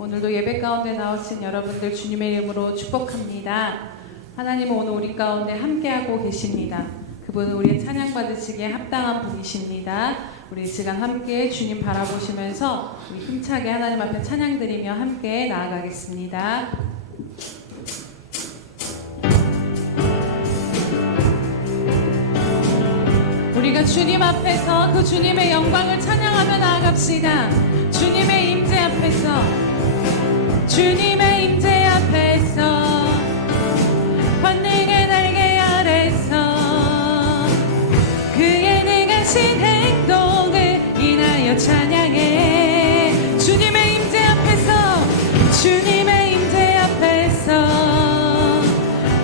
오늘도 예배 가운데 나오신 여러분들 주님의 이름으로 축복합니다. 하나님은 오늘 우리 가운데 함께하고 계십니다. 그분은 우리의 찬양 받으시기에 합당한 분이십니다. 우리 시간 함께 주님 바라보시면서 우리 힘차게 하나님 앞에 찬양 드리며 함께 나아가겠습니다. 우리가 주님 앞에서 그 주님의 영광을 찬양하며 나아갑시다. 주님의 임재 앞에서, 주님의 임재 앞에서, 권능의 날개 아래서 그의 능하신 행동을 인하여 찬양해. 주님의 임재 앞에서, 주님의 임재 앞에서,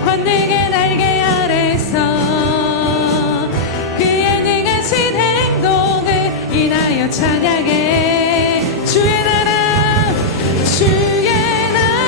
권능의 날개 아래서 그의 능하신 행동을 인하여 찬양해. 주의 나라, 주의 나라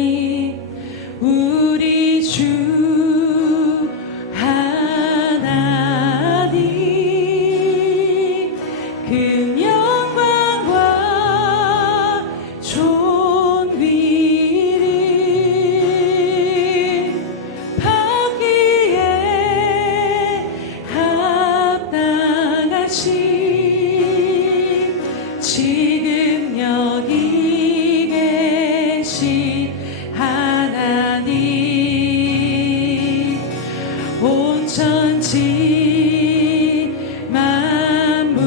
하나님 우리 주 하나님 그 영광과 존귀를 받기에 합당하신 지금 여기 계신 하나님 온 천지 만물을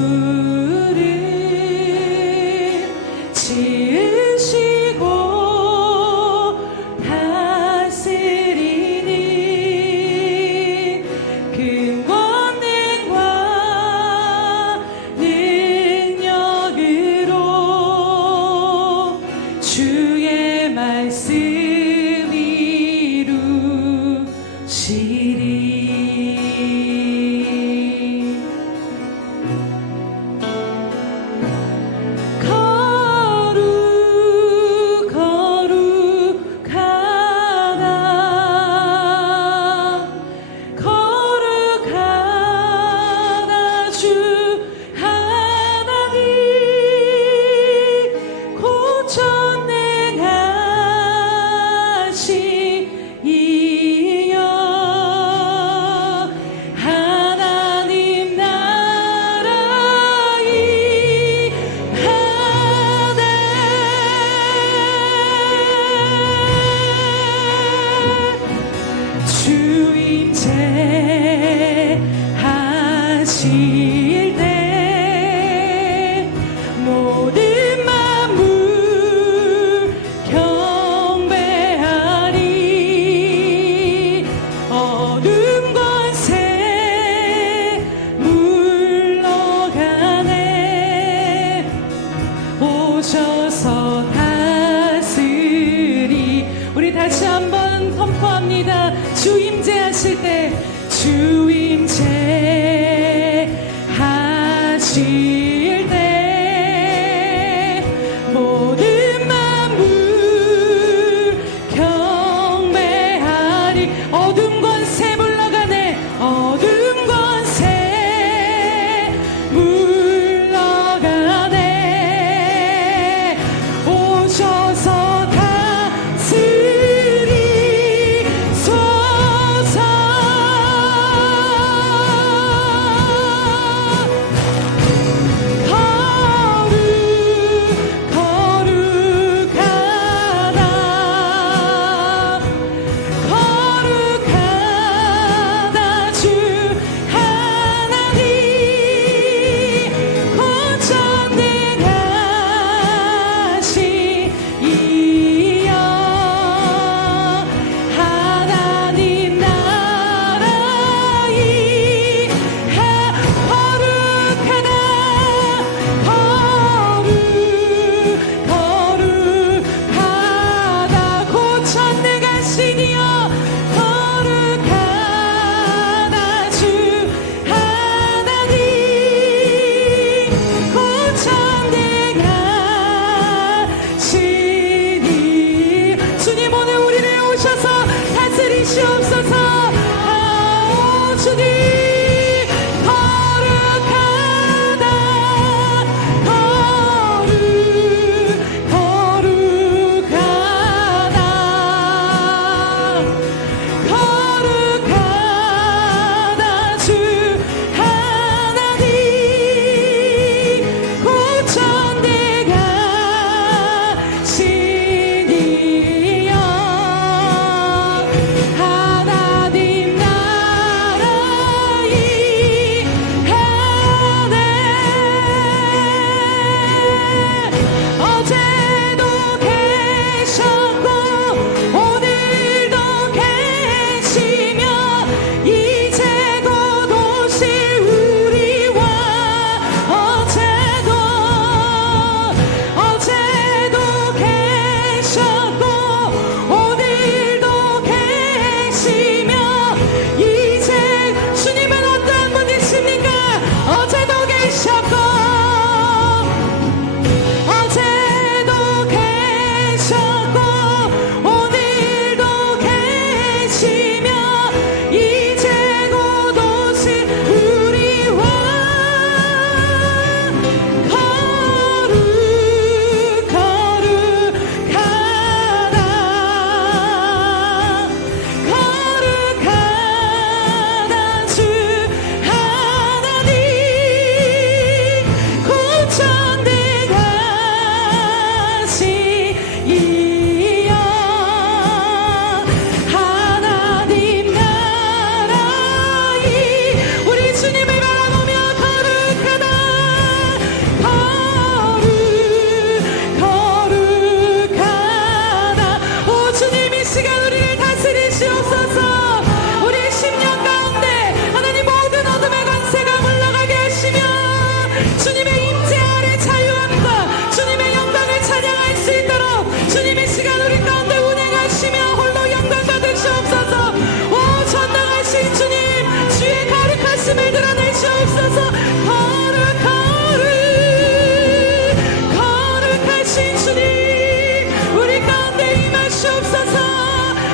지으시고 다스리는 그 권능과 능력으로 주의 말씀 이루시리. 거룩하다 주 하나님 곧 전능하시이여 하나님 나라 임하되 주임제 하실 때 모든 만물 경배하리. 어둠 권세 물러가네. 오셔서 다스리. 우리 다시 한번 선포합니다. 주임제 하실 때 주임제 하실 때 모든 만물 경배하리. 어둠 권세 물러가네. 어둠 권세 물러가네. 오셔서 다스리소서.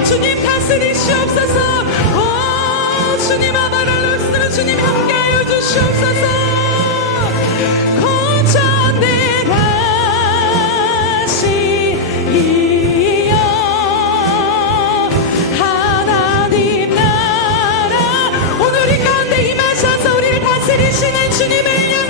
주님 다스리시옵소서. 주님 아바랄로스로 주님 함께하여 주시옵소서. 고쳐내가시이여 하나님 나라 오늘 이 가운데 임하셔서 우리를 다스리시는 주님을 향해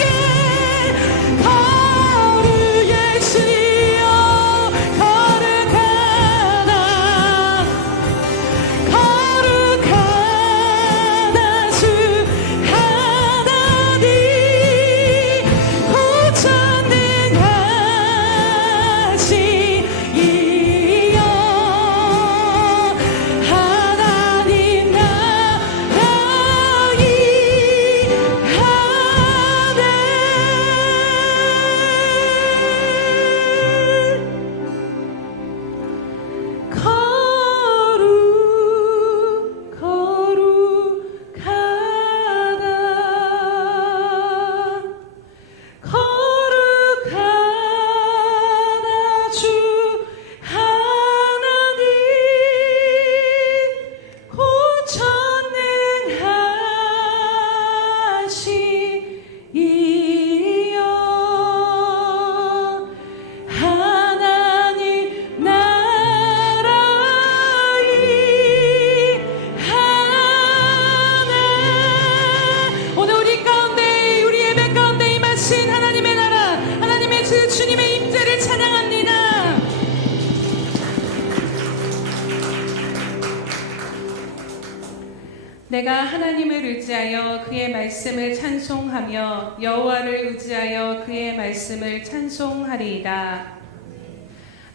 내가 하나님을 의지하여 그의 말씀을 찬송하며 여호와를 의지하여 그의 말씀을 찬송하리이다.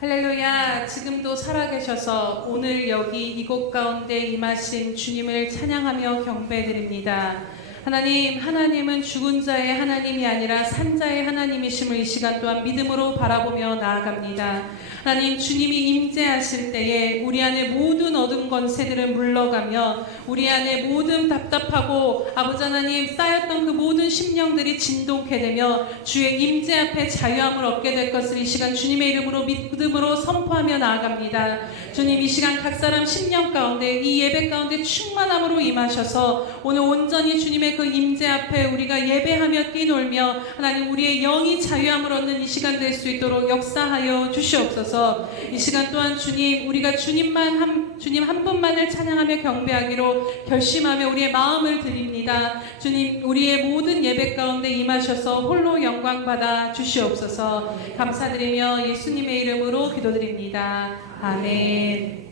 할렐루야. 지금도 살아계셔서 오늘 여기 이곳 가운데 임하신 주님을 찬양하며 경배드립니다. 하나님은 죽은 자의 하나님이 아니라 산 자의 하나님이심을 이 시간 또한 믿음으로 바라보며 나아갑니다. 하나님, 주님이 임재하실 때에 우리 안에 모든 어둠 권세들은 물러가며 우리 안에 모든 답답하고 아버지 하나님 쌓였던 그 모든 심령들이 진동케 되며 주의 임재 앞에 자유함을 얻게 될 것을 이 시간 주님의 이름으로 믿음으로 선포하며 나아갑니다. 주님, 이 시간 각 사람 심령 가운데 이 예배 가운데 충만함으로 임하셔서 오늘 온전히 주님의 그 임재 앞에 우리가 예배하며 뛰놀며 하나님 우리의 영이 자유함을 얻는 이 시간 될 수 있도록 역사하여 주시옵소서. 이 시간 또한 주님, 우리가 주님 한 분만을 찬양하며 경배하기로 결심하며 우리의 마음을 드립니다. 주님, 우리의 모든 예배 가운데 임하셔서 홀로 영광 받아 주시옵소서. 감사드리며 예수님의 이름으로 기도드립니다. 아멘.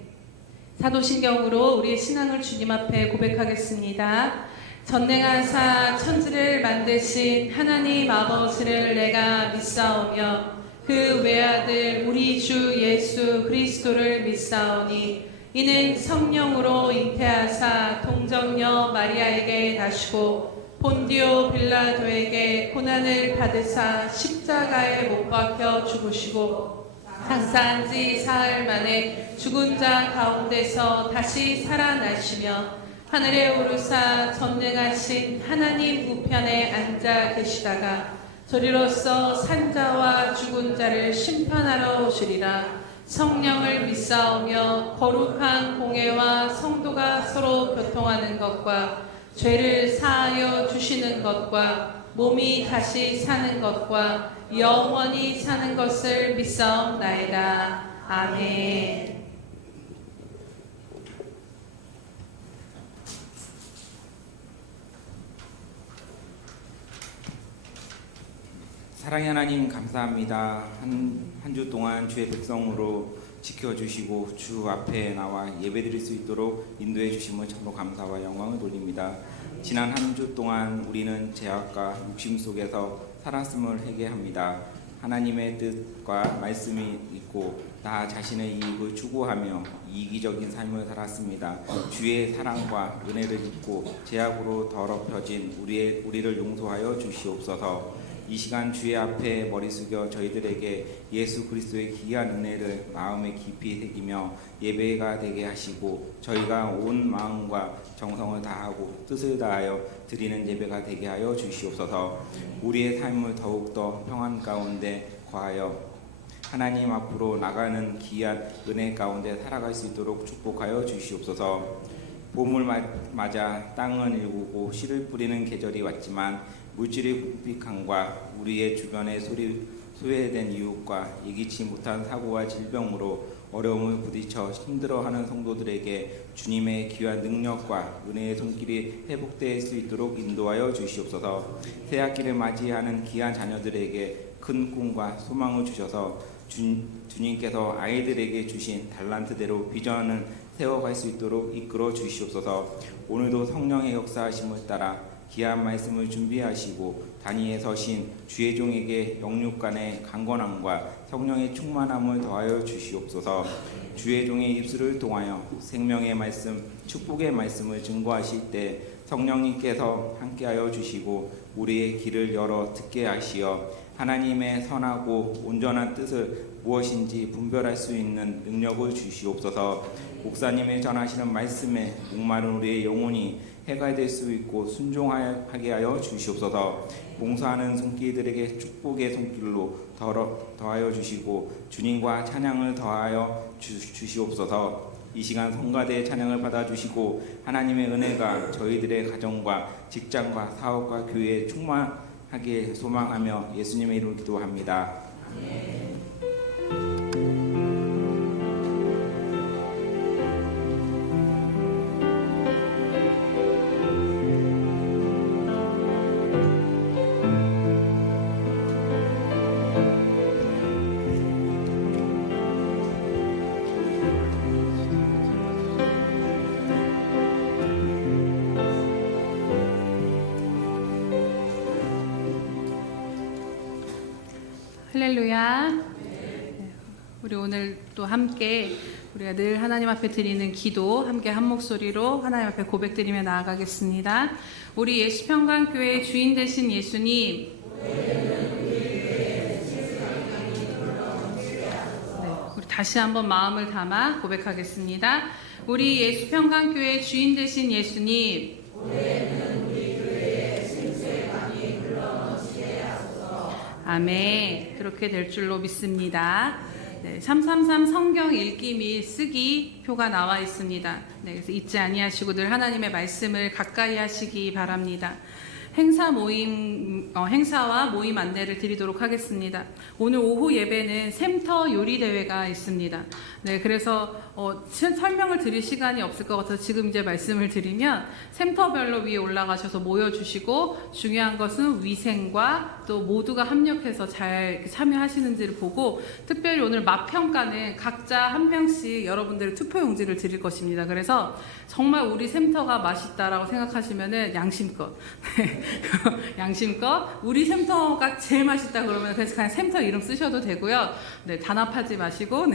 사도신경으로 우리의 신앙을 주님 앞에 고백하겠습니다. 전능하사 천지를 만드신 하나님 아버지를 내가 믿사오며 그 외아들 우리 주 예수 그리스도를 믿사오니 이는 성령으로 잉태하사 동정녀 마리아에게 나시고 본디오 빌라도에게 고난을 받으사 십자가에 못 박혀 죽으시고 장사한 지 사흘 만에 죽은 자 가운데서 다시 살아나시며 하늘에 오르사 전능하신 하나님 우편에 앉아 계시다가 저리로서 산자와 죽은 자를 심판하러 오시리라. 성령을 믿사오며 거룩한 공회와 성도가 서로 교통하는 것과 죄를 사하여 주시는 것과 몸이 다시 사는 것과 영원히 사는 것을 믿사옵나이다. 아멘. 사랑의 하나님 감사합니다. 한 주 동안 주의 백성으로 지켜주시고 주 앞에 나와 예배드릴 수 있도록 인도해 주심을 참으로 감사와 영광을 돌립니다. 지난 한 주 동안 우리는 죄악과 욕심 속에서 살았음을 회개합니다. 하나님의 뜻과 말씀이 있고 나 자신의 이익을 추구하며 이기적인 삶을 살았습니다. 주의 사랑과 은혜를 잊고 죄악으로 더럽혀진 우리를 용서하여 주시옵소서. 이 시간 주의 앞에 머리 숙여 저희들에게 예수 그리스도의 귀한 은혜를 마음에 깊이 새기며 예배가 되게 하시고 저희가 온 마음과 정성을 다하고 뜻을 다하여 드리는 예배가 되게 하여 주시옵소서. 우리의 삶을 더욱더 평안 가운데 거하여 하나님 앞으로 나가는 귀한 은혜 가운데 살아갈 수 있도록 축복하여 주시옵소서. 봄을 맞아 땅은 일구고 씨를 뿌리는 계절이 왔지만 물질의 궁핍함과 우리의 주변에 소외된 이웃과 예기치 못한 사고와 질병으로 어려움을 부딪혀 힘들어하는 성도들에게 주님의 귀한 능력과 은혜의 손길이 회복될 수 있도록 인도하여 주시옵소서. 새 학기를 맞이하는 귀한 자녀들에게 큰 꿈과 소망을 주셔서 주님께서 아이들에게 주신 달란트대로 비전을 세워갈 수 있도록 이끌어 주시옵소서. 오늘도 성령의 역사하심을 따라 귀한 말씀을 준비하시고 단위에 서신 주의 종에게 영육간의 강건함과 성령의 충만함을 더하여 주시옵소서. 주의 종의 입술을 통하여 생명의 말씀, 축복의 말씀을 증거하실 때 성령님께서 함께하여 주시고 우리의 귀를 열어 듣게 하시어 하나님의 선하고 온전한 뜻을 무엇인지 분별할 수 있는 능력을 주시옵소서. 목사님의 전하시는 말씀에 목마른 우리의 영혼이 해가 될 수 있고 순종하게 하여 주시옵소서. 봉사하는 손길들에게 축복의 손길로 더하여 주시고 주님과 찬양을 더하여 주시옵소서. 이 시간 성가대 찬양을 받아주시고 하나님의 은혜가 저희들의 가정과 직장과 사업과 교회에 충만하게 소망하며 예수님의 이름으로 기도합니다. 아멘. 할렐루야. 우리 오늘 또 함께 우리가 늘 하나님 앞에 드리는 기도 함께 한 목소리로 하나님 앞에 고백드리며 나아가겠습니다. 우리 예수평강교회 주인 되신 예수님, 우리 다시 한번 마음을 담아 고백하겠습니다. 우리 예수평강교회 주인 되신 예수님, 아멘. 그렇게 될 줄로 믿습니다. 네, 333 성경 읽기 및 쓰기 표가 나와 있습니다. 네, 그래서 잊지 아니하시고 늘 하나님의 말씀을 가까이 하시기 바랍니다. 행사와 모임 안내를 드리도록 하겠습니다. 오늘 오후 예배는 샘터 요리 대회가 있습니다. 네, 그래서 설명을 드릴 시간이 없을 것 같아서 지금 이제 말씀을 드리면 샘터별로 위에 올라가셔서 모여주시고 중요한 것은 위생과 또 모두가 합력해서 잘 참여하시는지를 보고 특별히 오늘 맛평가는 각자 한 명씩 여러분들의 투표 용지를 드릴 것입니다. 그래서 정말 우리 샘터가 맛있다라고 생각하시면은 양심껏 양심껏 우리 샘터가 제일 맛있다 그러면 그냥 샘터 이름 쓰셔도 되고요. 네, 단합하지 마시고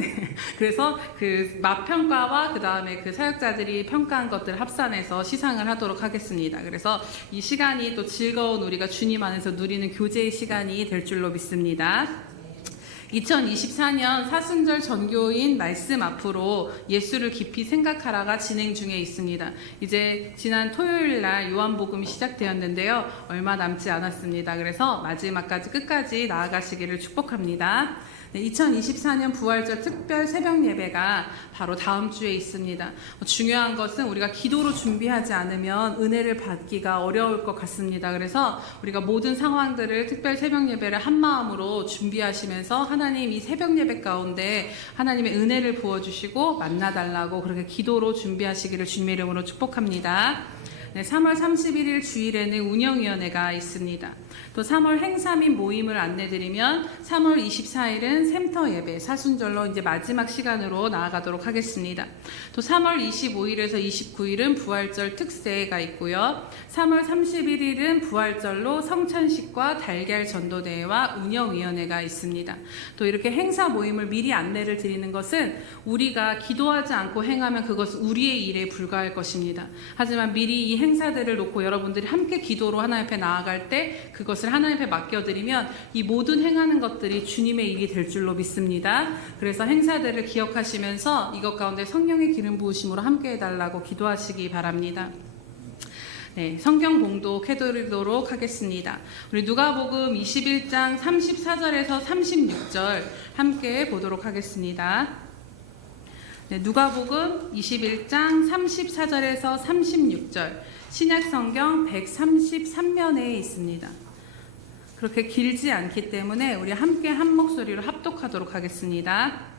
그래서 그 맛평가와 그 다음에 그 사역자들이 평가한 것들을 합산해서 시상을 하도록 하겠습니다. 그래서 이 시간이 또 즐거운 우리가 주님 안에서 누리는 교제의 시간이 될 줄로 믿습니다. 2024년 사순절 전교인 말씀 앞으로 예수를 깊이 생각하라가 진행 중에 있습니다. 이제 지난 토요일 날 요한복음이 시작되었는데요. 얼마 남지 않았습니다. 그래서 마지막까지 끝까지 나아가시기를 축복합니다. 네, 2024년 부활절 특별 새벽 예배가 바로 다음 주에 있습니다. 중요한 것은 우리가 기도로 준비하지 않으면 은혜를 받기가 어려울 것 같습니다. 그래서 우리가 모든 상황들을 특별 새벽 예배를 한 마음으로 준비하시면서 하나님 이 새벽 예배 가운데 하나님의 은혜를 부어주시고 만나달라고 그렇게 기도로 준비하시기를 주님의 이름으로 축복합니다. 네, 3월 31일 주일에는 운영위원회가 있습니다. 또 3월 행사 및 모임을 안내드리면 3월 24일은 샘터 예배, 사순절로 이제 마지막 시간으로 나아가도록 하겠습니다. 또 3월 25일에서 29일은 부활절 특세가 있고요. 3월 31일은 부활절로 성찬식과 달걀 전도대회와 운영위원회가 있습니다. 또 이렇게 행사 모임을 미리 안내를 드리는 것은 우리가 기도하지 않고 행하면 그것은 우리의 일에 불과할 것입니다. 하지만 미리 이 행사들을 놓고 여러분들이 함께 기도로 하나님 앞에 나아갈 때 그것을 하나님 앞에 맡겨드리면 이 모든 행하는 것들이 주님의 일이 될 줄로 믿습니다. 그래서 행사들을 기억하시면서 이것 가운데 성령의 기름 부으심으로 함께 해달라고 기도하시기 바랍니다. 네, 성경 봉독해드리도록 하겠습니다. 우리 누가복음 21장 34절에서 36절 함께 보도록 하겠습니다. 네, 누가복음 21장 34절에서 36절 신약성경 133면에 있습니다. 그렇게 길지 않기 때문에 우리 함께 한 목소리로 합독하도록 하겠습니다.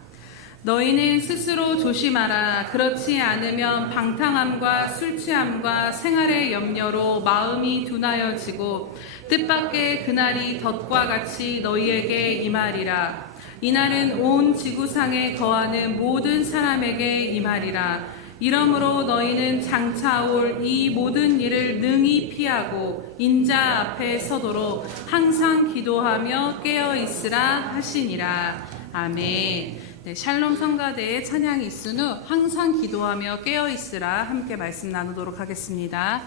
너희는 스스로 조심하라. 그렇지 않으면 방탕함과 술취함과 생활의 염려로 마음이 둔하여지고 뜻밖의 그날이 덫과 같이 너희에게 임하리라. 이날은 온 지구상에 거하는 모든 사람에게 임하리라. 이러므로 너희는 장차 올 이 모든 일을 능히 피하고 인자 앞에 서도록 항상 기도하며 깨어 있으라 하시니라. 아멘. 네, 샬롬 성가대의 찬양이 있은 후 항상 기도하며 깨어 있으라 함께 말씀 나누도록 하겠습니다.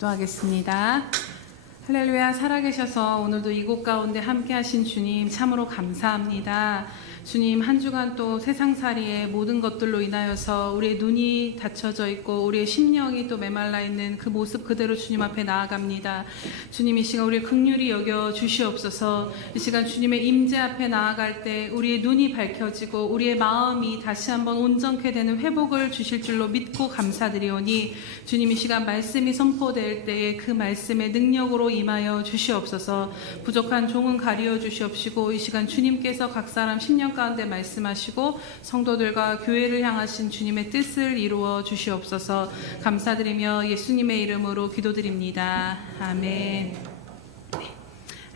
기도하겠습니다. 할렐루야, 살아계셔서 오늘도 이곳 가운데 함께 하신 주님 참으로 감사합니다. 주님, 한 주간 또 세상살이의 모든 것들로 인하여서 우리의 눈이 닫혀져 있고 우리의 심령이 또 메말라 있는 그 모습 그대로 주님 앞에 나아갑니다. 주님, 이 시간 우리를 긍휼히 여겨 주시옵소서. 이 시간 주님의 임재 앞에 나아갈 때 우리의 눈이 밝혀지고 우리의 마음이 다시 한번 온전케 되는 회복을 주실 줄로 믿고 감사드리오니, 주님 이 시간 말씀이 선포될 때에 그 말씀의 능력으로 임하여 주시옵소서. 부족한 종은 가리어 주시옵시고 이 시간 주님께서 각 사람 심령 가운데 말씀하시고 성도들과 교회를 향하신 주님의 뜻을 이루어 주시옵소서. 감사드리며 예수님의 이름으로 기도드립니다. 아멘. 네.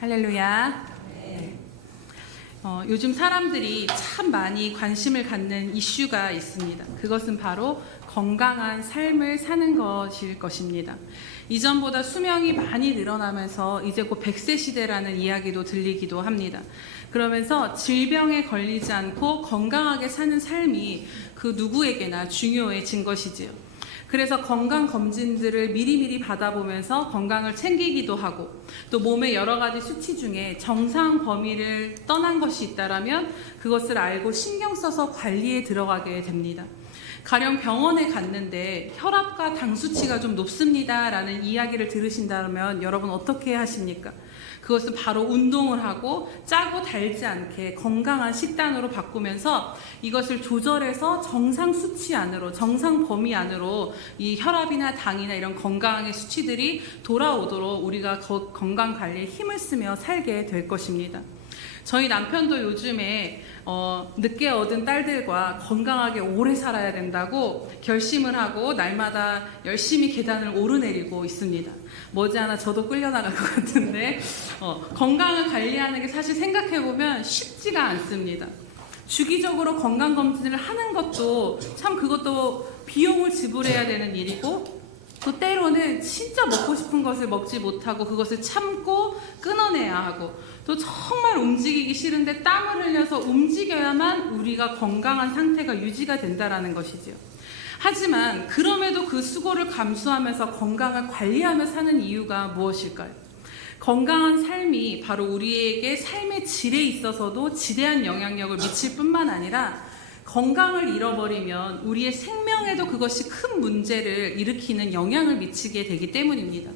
할렐루야. 요즘 사람들이 참 많이 관심을 갖는 이슈가 있습니다. 그것은 바로 건강한 삶을 사는 것일 것입니다. 이전보다 수명이 많이 늘어나면서 이제 곧 100세 시대라는 이야기도 들리기도 합니다. 그러면서 질병에 걸리지 않고 건강하게 사는 삶이 그 누구에게나 중요해진 것이지요. 그래서 건강검진들을 미리미리 받아보면서 건강을 챙기기도 하고, 또 몸의 여러 가지 수치 중에 정상 범위를 떠난 것이 있다면 그것을 알고 신경 써서 관리에 들어가게 됩니다. 가령 병원에 갔는데 혈압과 당 수치가 좀 높습니다 라는 이야기를 들으신다면 여러분 어떻게 하십니까? 그것은 바로 운동을 하고 짜고 달지 않게 건강한 식단으로 바꾸면서 이것을 조절해서 정상 수치 안으로, 정상 범위 안으로 이 혈압이나 당이나 이런 건강의 수치들이 돌아오도록 우리가 건강 관리에 힘을 쓰며 살게 될 것입니다. 저희 남편도 요즘에 늦게 얻은 딸들과 건강하게 오래 살아야 된다고 결심을 하고 날마다 열심히 계단을 오르내리고 있습니다. 머지않아 저도 끌려나갈 것 같은데 건강을 관리하는 게 사실 생각해보면 쉽지가 않습니다. 주기적으로 건강검진을 하는 것도 참 그것도 비용을 지불해야 되는 일이고, 또 때로는 진짜 먹고 싶은 것을 먹지 못하고 그것을 참고 끊어내야 하고, 또 정말 움직이기 싫은데 땀을 흘려서 움직여야만 우리가 건강한 상태가 유지가 된다는 것이지요. 하지만 그럼에도 그 수고를 감수하면서 건강을 관리하며 사는 이유가 무엇일까요? 건강한 삶이 바로 우리에게 삶의 질에 있어서도 지대한 영향력을 미칠 뿐만 아니라 건강을 잃어버리면 우리의 생명에도 그것이 큰 문제를 일으키는 영향을 미치게 되기 때문입니다.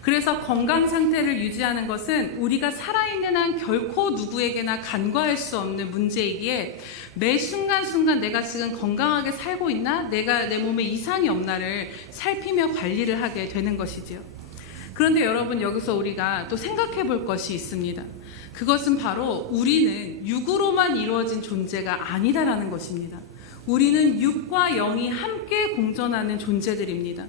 그래서 건강 상태를 유지하는 것은 우리가 살아있는 한 결코 누구에게나 간과할 수 없는 문제이기에 매 순간순간 내가 지금 건강하게 살고 있나? 내가 내 몸에 이상이 없나를 살피며 관리를 하게 되는 것이지요. 그런데 여러분, 여기서 우리가 또 생각해 볼 것이 있습니다. 그것은 바로 우리는 육으로만 이루어진 존재가 아니다라는 것입니다. 우리는 육과 영이 함께 공존하는 존재들입니다.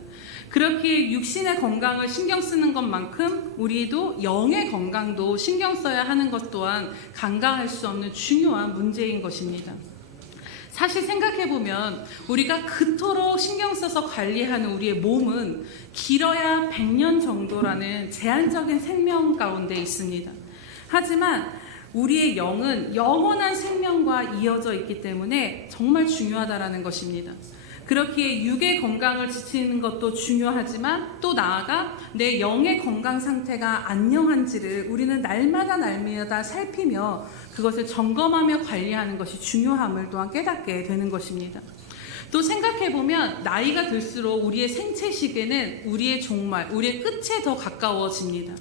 그렇기에 육신의 건강을 신경 쓰는 것만큼 우리도 영의 건강도 신경 써야 하는 것 또한 간과할 수 없는 중요한 문제인 것입니다. 사실 생각해보면 우리가 그토록 신경 써서 관리하는 우리의 몸은 길어야 100년 정도라는 제한적인 생명 가운데 있습니다. 하지만 우리의 영은 영원한 생명과 이어져 있기 때문에 정말 중요하다라는 것입니다. 그렇기에 육의 건강을 지키는 것도 중요하지만 또 나아가 내 영의 건강 상태가 안녕한지를 우리는 날마다 살피며 그것을 점검하며 관리하는 것이 중요함을 또한 깨닫게 되는 것입니다. 또 생각해보면 나이가 들수록 우리의 생체 시계는 우리의 종말, 우리의 끝에 더 가까워집니다.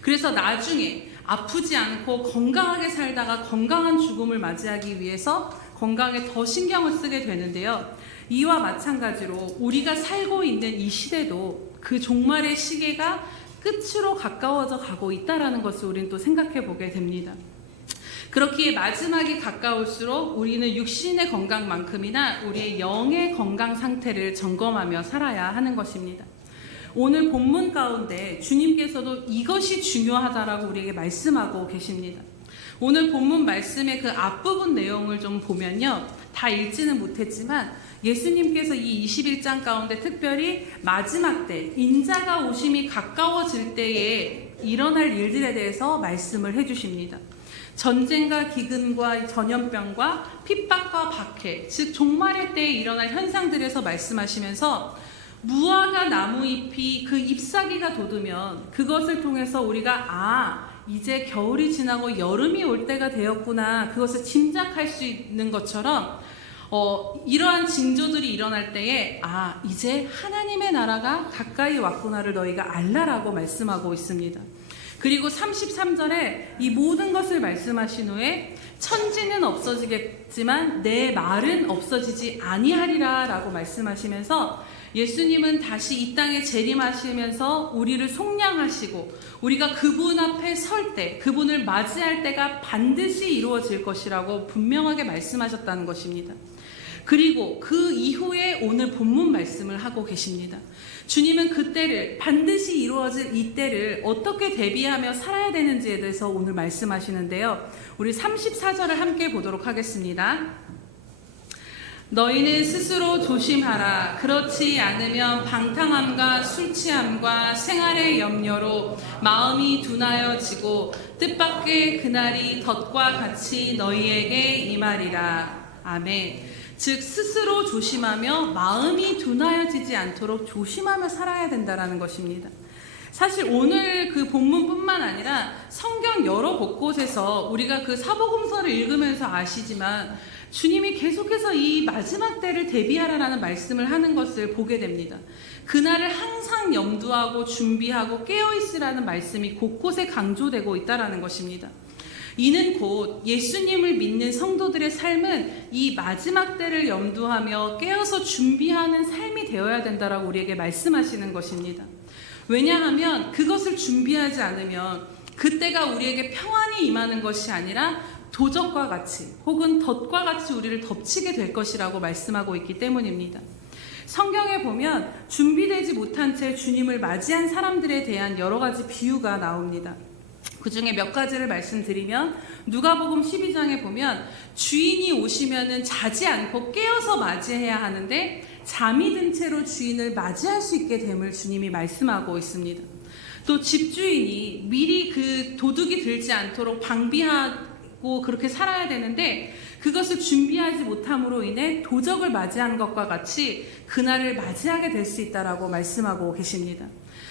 그래서 나중에 아프지 않고 건강하게 살다가 건강한 죽음을 맞이하기 위해서 건강에 더 신경을 쓰게 되는데요. 이와 마찬가지로 우리가 살고 있는 이 시대도 그 종말의 시계가 끝으로 가까워져 가고 있다는 것을 우리는 또 생각해 보게 됩니다. 그렇기에 마지막이 가까울수록 우리는 육신의 건강만큼이나 우리의 영의 건강 상태를 점검하며 살아야 하는 것입니다. 오늘 본문 가운데 주님께서도 이것이 중요하다라고 우리에게 말씀하고 계십니다. 오늘 본문 말씀의 그 앞부분 내용을 좀 보면요, 다 읽지는 못했지만 예수님께서 이 21장 가운데 특별히 마지막 때 인자가 오심이 가까워질 때에 일어날 일들에 대해서 말씀을 해주십니다. 전쟁과 기근과 전염병과 핍박과 박해, 즉 종말의 때에 일어날 현상들에서 말씀하시면서 무화과 나무 잎이 그 잎사귀가 돋으면 그것을 통해서 우리가 이제 겨울이 지나고 여름이 올 때가 되었구나, 그것을 짐작할 수 있는 것처럼 이러한 징조들이 일어날 때에 이제 하나님의 나라가 가까이 왔구나를 너희가 알라라고 말씀하고 있습니다. 그리고 33절에 이 모든 것을 말씀하신 후에 천지는 없어지겠지만 내 말은 없어지지 아니하리라 라고 말씀하시면서 예수님은 다시 이 땅에 재림하시면서 우리를 속량하시고 우리가 그분 앞에 설 때, 그분을 맞이할 때가 반드시 이루어질 것이라고 분명하게 말씀하셨다는 것입니다. 그리고 그 이후에 오늘 본문 말씀을 하고 계십니다. 주님은 그때를, 반드시 이루어질 이때를 어떻게 대비하며 살아야 되는지에 대해서 오늘 말씀하시는데요. 우리 34절을 함께 보도록 하겠습니다. 너희는 스스로 조심하라. 그렇지 않으면 방탕함과 술취함과 생활의 염려로 마음이 둔하여지고 뜻밖의 그날이 덫과 같이 너희에게 임하리라. 아멘. 즉 스스로 조심하며 마음이 둔하여지지 않도록 조심하며 살아야 된다는 것입니다. 사실 오늘 그 본문뿐만 아니라 성경 여러 곳곳에서 우리가 그 사복음서를 읽으면서 아시지만 주님이 계속해서 이 마지막 때를 대비하라라는 말씀을 하는 것을 보게 됩니다. 그날을 항상 염두하고 준비하고 깨어있으라는 말씀이 곳곳에 강조되고 있다는 것입니다. 이는 곧 예수님을 믿는 성도들의 삶은 이 마지막 때를 염두하며 깨어서 준비하는 삶이 되어야 된다라고 우리에게 말씀하시는 것입니다. 왜냐하면 그것을 준비하지 않으면 그때가 우리에게 평안이 임하는 것이 아니라 도적과 같이 혹은 덫과 같이 우리를 덮치게 될 것이라고 말씀하고 있기 때문입니다. 성경에 보면 준비되지 못한 채 주님을 맞이한 사람들에 대한 여러 가지 비유가 나옵니다. 그 중에 몇 가지를 말씀드리면 누가복음 12장에 보면 주인이 오시면은 자지 않고 깨어서 맞이해야 하는데 잠이 든 채로 주인을 맞이할 수 있게 됨을 주님이 말씀하고 있습니다. 또 집주인이 미리 그 도둑이 들지 않도록 방비하고 그렇게 살아야 되는데 그것을 준비하지 못함으로 인해 도적을 맞이한 것과 같이 그날을 맞이하게 될 수 있다라고 말씀하고 계십니다.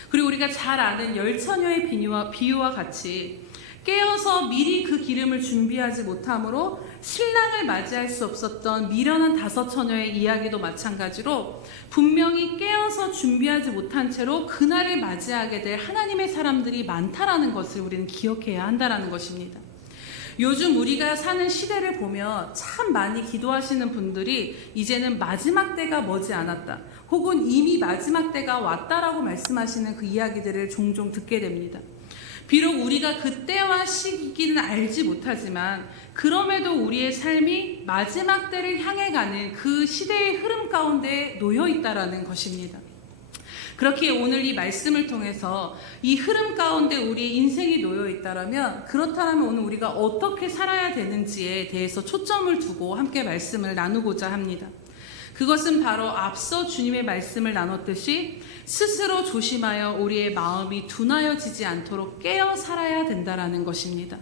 그리고 우리가 잘 아는 열처녀의 비유와 같이 깨어서 미리 그 기름을 준비하지 못함으로 신랑을 맞이할 수 없었던 미련한 5 처녀의 이야기도 마찬가지로 분명히 깨어서 준비하지 못한 채로 그날을 맞이하게 될 하나님의 사람들이 많다라는 것을 우리는 기억해야 한다는 것입니다. 요즘 우리가 사는 시대를 보면 참 많이 기도하시는 분들이 이제는 마지막 때가 머지않았다, 혹은 이미 마지막 때가 왔다라고 말씀하시는 그 이야기들을 종종 듣게 됩니다. 비록 우리가 그때와 시기는 알지 못하지만 그럼에도 우리의 삶이 마지막 때를 향해 가는 그 시대의 흐름 가운데 놓여 있다라는 것입니다. 그렇게 오늘 이 말씀을 통해서 이 흐름 가운데 우리의 인생이 놓여 있다라면, 그렇다면 오늘 우리가 어떻게 살아야 되는지에 대해서 초점을 두고 함께 말씀을 나누고자 합니다. 그것은 바로 앞서 주님의 말씀을 나눴듯이 스스로 조심하여 우리의 마음이 둔하여지지 않도록 깨어 살아야 된다라는 것입니다.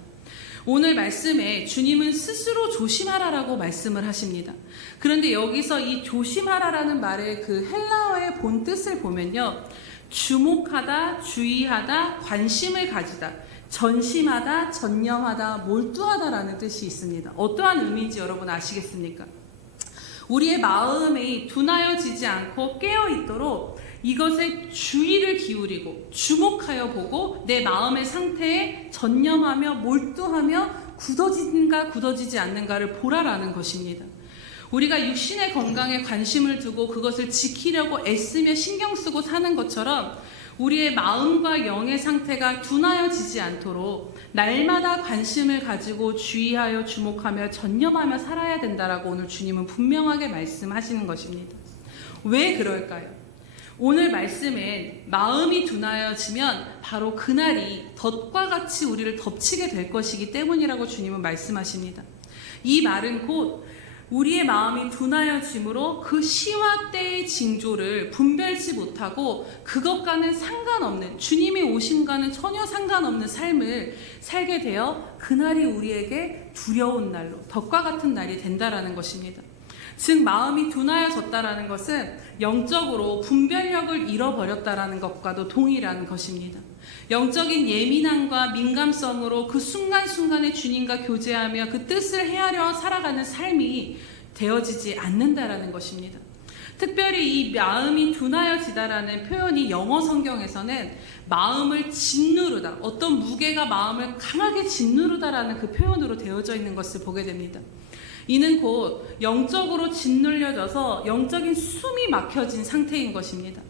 오늘 말씀에 주님은 스스로 조심하라라고 말씀을 하십니다. 그런데 여기서 이 조심하라라는 말의 그 헬라어의 본 뜻을 보면요, 주목하다, 주의하다, 관심을 가지다, 전심하다, 전념하다, 몰두하다라는 뜻이 있습니다. 어떠한 의미인지 여러분 아시겠습니까? 우리의 마음이 둔하여지지 않고 깨어있도록 이것에 주의를 기울이고 주목하여 보고 내 마음의 상태에 전념하며 몰두하며 굳어진가 굳어지지 않는가를 보라라는 것입니다. 우리가 육신의 건강에 관심을 두고 그것을 지키려고 애쓰며 신경 쓰고 사는 것처럼 우리의 마음과 영의 상태가 둔하여지지 않도록 날마다 관심을 가지고 주의하여 주목하며 전념하며 살아야 된다라고 오늘 주님은 분명하게 말씀하시는 것입니다. 왜 그럴까요? 오늘 말씀에 마음이 둔하여지면 바로 그날이 덫과 같이 우리를 덮치게 될 것이기 때문이라고 주님은 말씀하십니다. 이 말은 곧 우리의 마음이 둔하여짐으로 그 시와 때의 징조를 분별치 못하고 그것과는 상관없는, 주님이 오심과는 전혀 상관없는 삶을 살게 되어 그날이 우리에게 두려운 날로, 덫과 같은 날이 된다라는 것입니다. 즉 마음이 둔하여졌다라는 것은 영적으로 분별력을 잃어버렸다라는 것과도 동일한 것입니다. 영적인 예민함과 민감성으로 그 순간순간에 주님과 교제하며 그 뜻을 헤아려 살아가는 삶이 되어지지 않는다라는 것입니다. 특별히 이 마음이 둔하여지다라는 표현이 영어 성경에서는 마음을 짓누르다, 어떤 무게가 마음을 강하게 짓누르다라는 그 표현으로 되어져 있는 것을 보게 됩니다. 이는 곧 영적으로 짓눌려져서 영적인 숨이 막혀진 상태인 것입니다.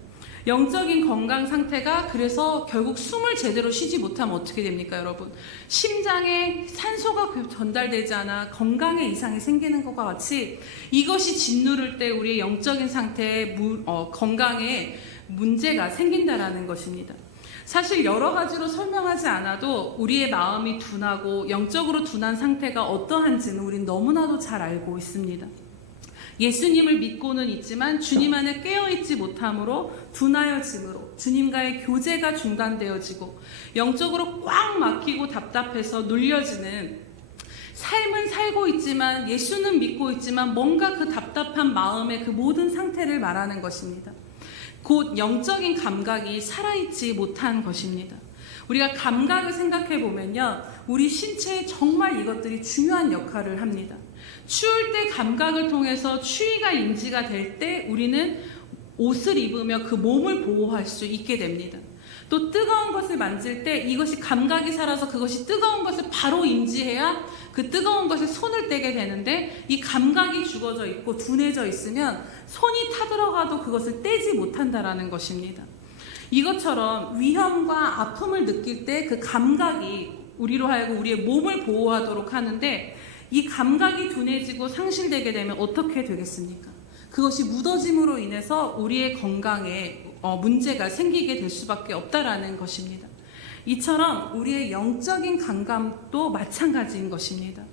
영적인 건강 상태가 그래서 결국 숨을 제대로 쉬지 못하면 어떻게 됩니까, 여러분? 심장에 산소가 전달되지 않아 건강에 이상이 생기는 것과 같이 이것이 짓누를 때 우리의 영적인 상태에 건강에 문제가 생긴다라는 것입니다. 사실 여러 가지로 설명하지 않아도 우리의 마음이 둔하고 영적으로 둔한 상태가 어떠한지는 우린 너무나도 잘 알고 있습니다. 예수님을 믿고는 있지만 주님 안에 깨어있지 못함으로 둔하여짐으로 주님과의 교제가 중단되어지고 영적으로 꽉 막히고 답답해서 눌려지는 삶은 살고 있지만 예수는 믿고 있지만 뭔가 그 답답한 마음의 그 모든 상태를 말하는 것입니다. 곧 영적인 감각이 살아있지 못한 것입니다. 우리가 감각을 생각해 보면요, 우리 신체에 정말 이것들이 중요한 역할을 합니다. 추울 때 감각을 통해서 추위가 인지가 될 때 우리는 옷을 입으며 그 몸을 보호할 수 있게 됩니다. 또 뜨거운 것을 만질 때 이것이 감각이 살아서 그것이 뜨거운 것을 바로 인지해야 그 뜨거운 것에 손을 떼게 되는데, 이 감각이 죽어져 있고 둔해져 있으면 손이 타들어가도 그것을 떼지 못한다라는 것입니다. 이것처럼 위험과 아픔을 느낄 때 그 감각이 우리로 하여금 우리의 몸을 보호하도록 하는데, 이 감각이 둔해지고 상실되게 되면 어떻게 되겠습니까? 그것이 묻어짐으로 인해서 우리의 건강에 문제가 생기게 될 수밖에 없다라는 것입니다. 이처럼 우리의 영적인 감각도 마찬가지인 것입니다.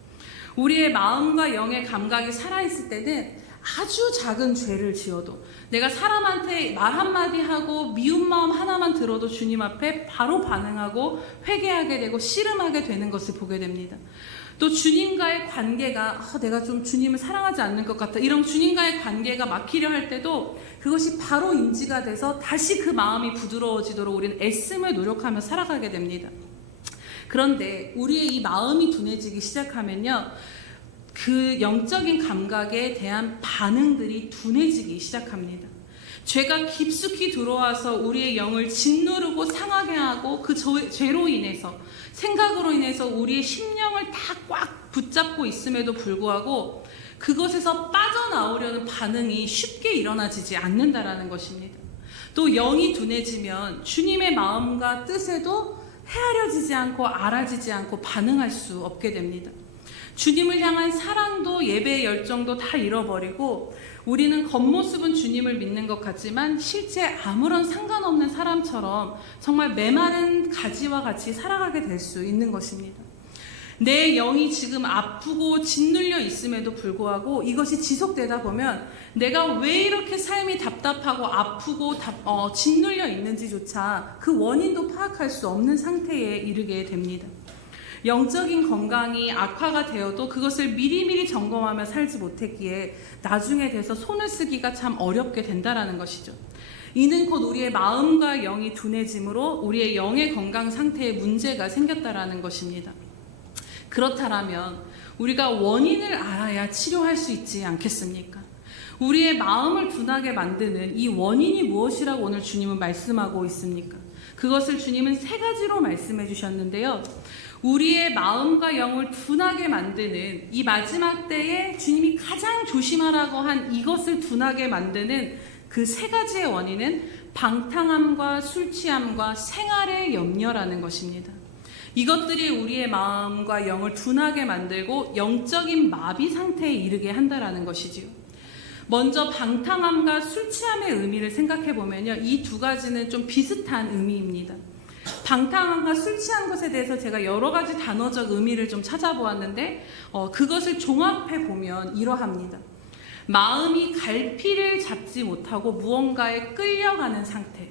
우리의 마음과 영의 감각이 살아있을 때는 아주 작은 죄를 지어도, 내가 사람한테 말 한마디 하고 미운 마음 하나만 들어도 주님 앞에 바로 반응하고 회개하게 되고 씨름하게 되는 것을 보게 됩니다. 또 주님과의 관계가 내가 좀 주님을 사랑하지 않는 것 같다, 이런 주님과의 관계가 막히려 할 때도 그것이 바로 인지가 돼서 다시 그 마음이 부드러워지도록 우리는 애씀을 노력하며 살아가게 됩니다. 그런데 우리의 이 마음이 둔해지기 시작하면요, 그 영적인 감각에 대한 반응들이 둔해지기 시작합니다. 죄가 깊숙이 들어와서 우리의 영을 짓누르고 상하게 하고 그 죄로 인해서, 생각으로 인해서 우리의 심령을 다 꽉 붙잡고 있음에도 불구하고 그것에서 빠져나오려는 반응이 쉽게 일어나지지 않는다라는 것입니다. 또 영이 둔해지면 주님의 마음과 뜻에도 헤아려지지 않고 알아지지 않고 반응할 수 없게 됩니다. 주님을 향한 사랑도 예배의 열정도 다 잃어버리고 우리는 겉모습은 주님을 믿는 것 같지만 실제 아무런 상관없는 사람처럼 정말 메마른 가지와 같이 살아가게 될 수 있는 것입니다. 내 영이 지금 아프고 짓눌려 있음에도 불구하고 이것이 지속되다 보면 내가 왜 이렇게 삶이 답답하고 아프고 짓눌려 있는지조차 그 원인도 파악할 수 없는 상태에 이르게 됩니다. 영적인 건강이 악화가 되어도 그것을 미리미리 점검하며 살지 못했기에 나중에 돼서 손을 쓰기가 참 어렵게 된다라는 것이죠. 이는 곧 우리의 마음과 영이 둔해짐으로 우리의 영의 건강 상태에 문제가 생겼다라는 것입니다. 그렇다면 우리가 원인을 알아야 치료할 수 있지 않겠습니까? 우리의 마음을 둔하게 만드는 이 원인이 무엇이라고 오늘 주님은 말씀하고 있습니까? 그것을 주님은 3가지로 말씀해 주셨는데요. 우리의 마음과 영을 둔하게 만드는 이 마지막 때에 주님이 가장 조심하라고 한 이것을 둔하게 만드는 그 3가지의 원인은 방탕함과 술 취함과 생활의 염려라는 것입니다. 이것들이 우리의 마음과 영을 둔하게 만들고 영적인 마비 상태에 이르게 한다라는 것이지요. 먼저 방탕함과 술 취함의 의미를 생각해 보면요, 이 2가지는 좀 비슷한 의미입니다. 방탕함과 술 취한 것에 대해서 제가 여러 가지 단어적 의미를 좀 찾아보았는데 그것을 종합해 보면 이러합니다. 마음이 갈피를 잡지 못하고 무언가에 끌려가는 상태,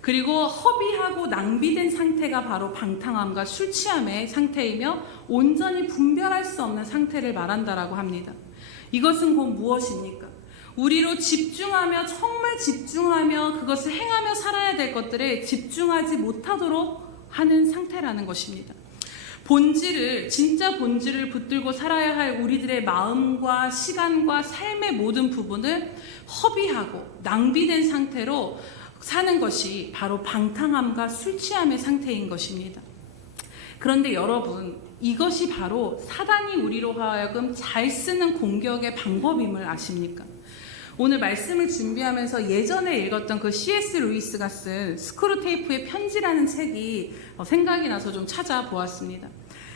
그리고 허비하고 낭비된 상태가 바로 방탕함과 술 취함의 상태이며 온전히 분별할 수 없는 상태를 말한다라고 합니다. 이것은 곧 무엇입니까? 우리로 집중하며 정말 집중하며 그것을 행하며 살아야 될 것들에 집중하지 못하도록 하는 상태라는 것입니다. 진짜 본질을 붙들고 살아야 할 우리들의 마음과 시간과 삶의 모든 부분을 허비하고 낭비된 상태로 사는 것이 바로 방탕함과 술 취함의 상태인 것입니다. 그런데 여러분, 이것이 바로 사단이 우리로 하여금 잘 쓰는 공격의 방법임을 아십니까? 오늘 말씀을 준비하면서 예전에 읽었던 그 C.S. 루이스가 쓴 스크루테이프의 편지라는 책이 생각이 나서 좀 찾아보았습니다.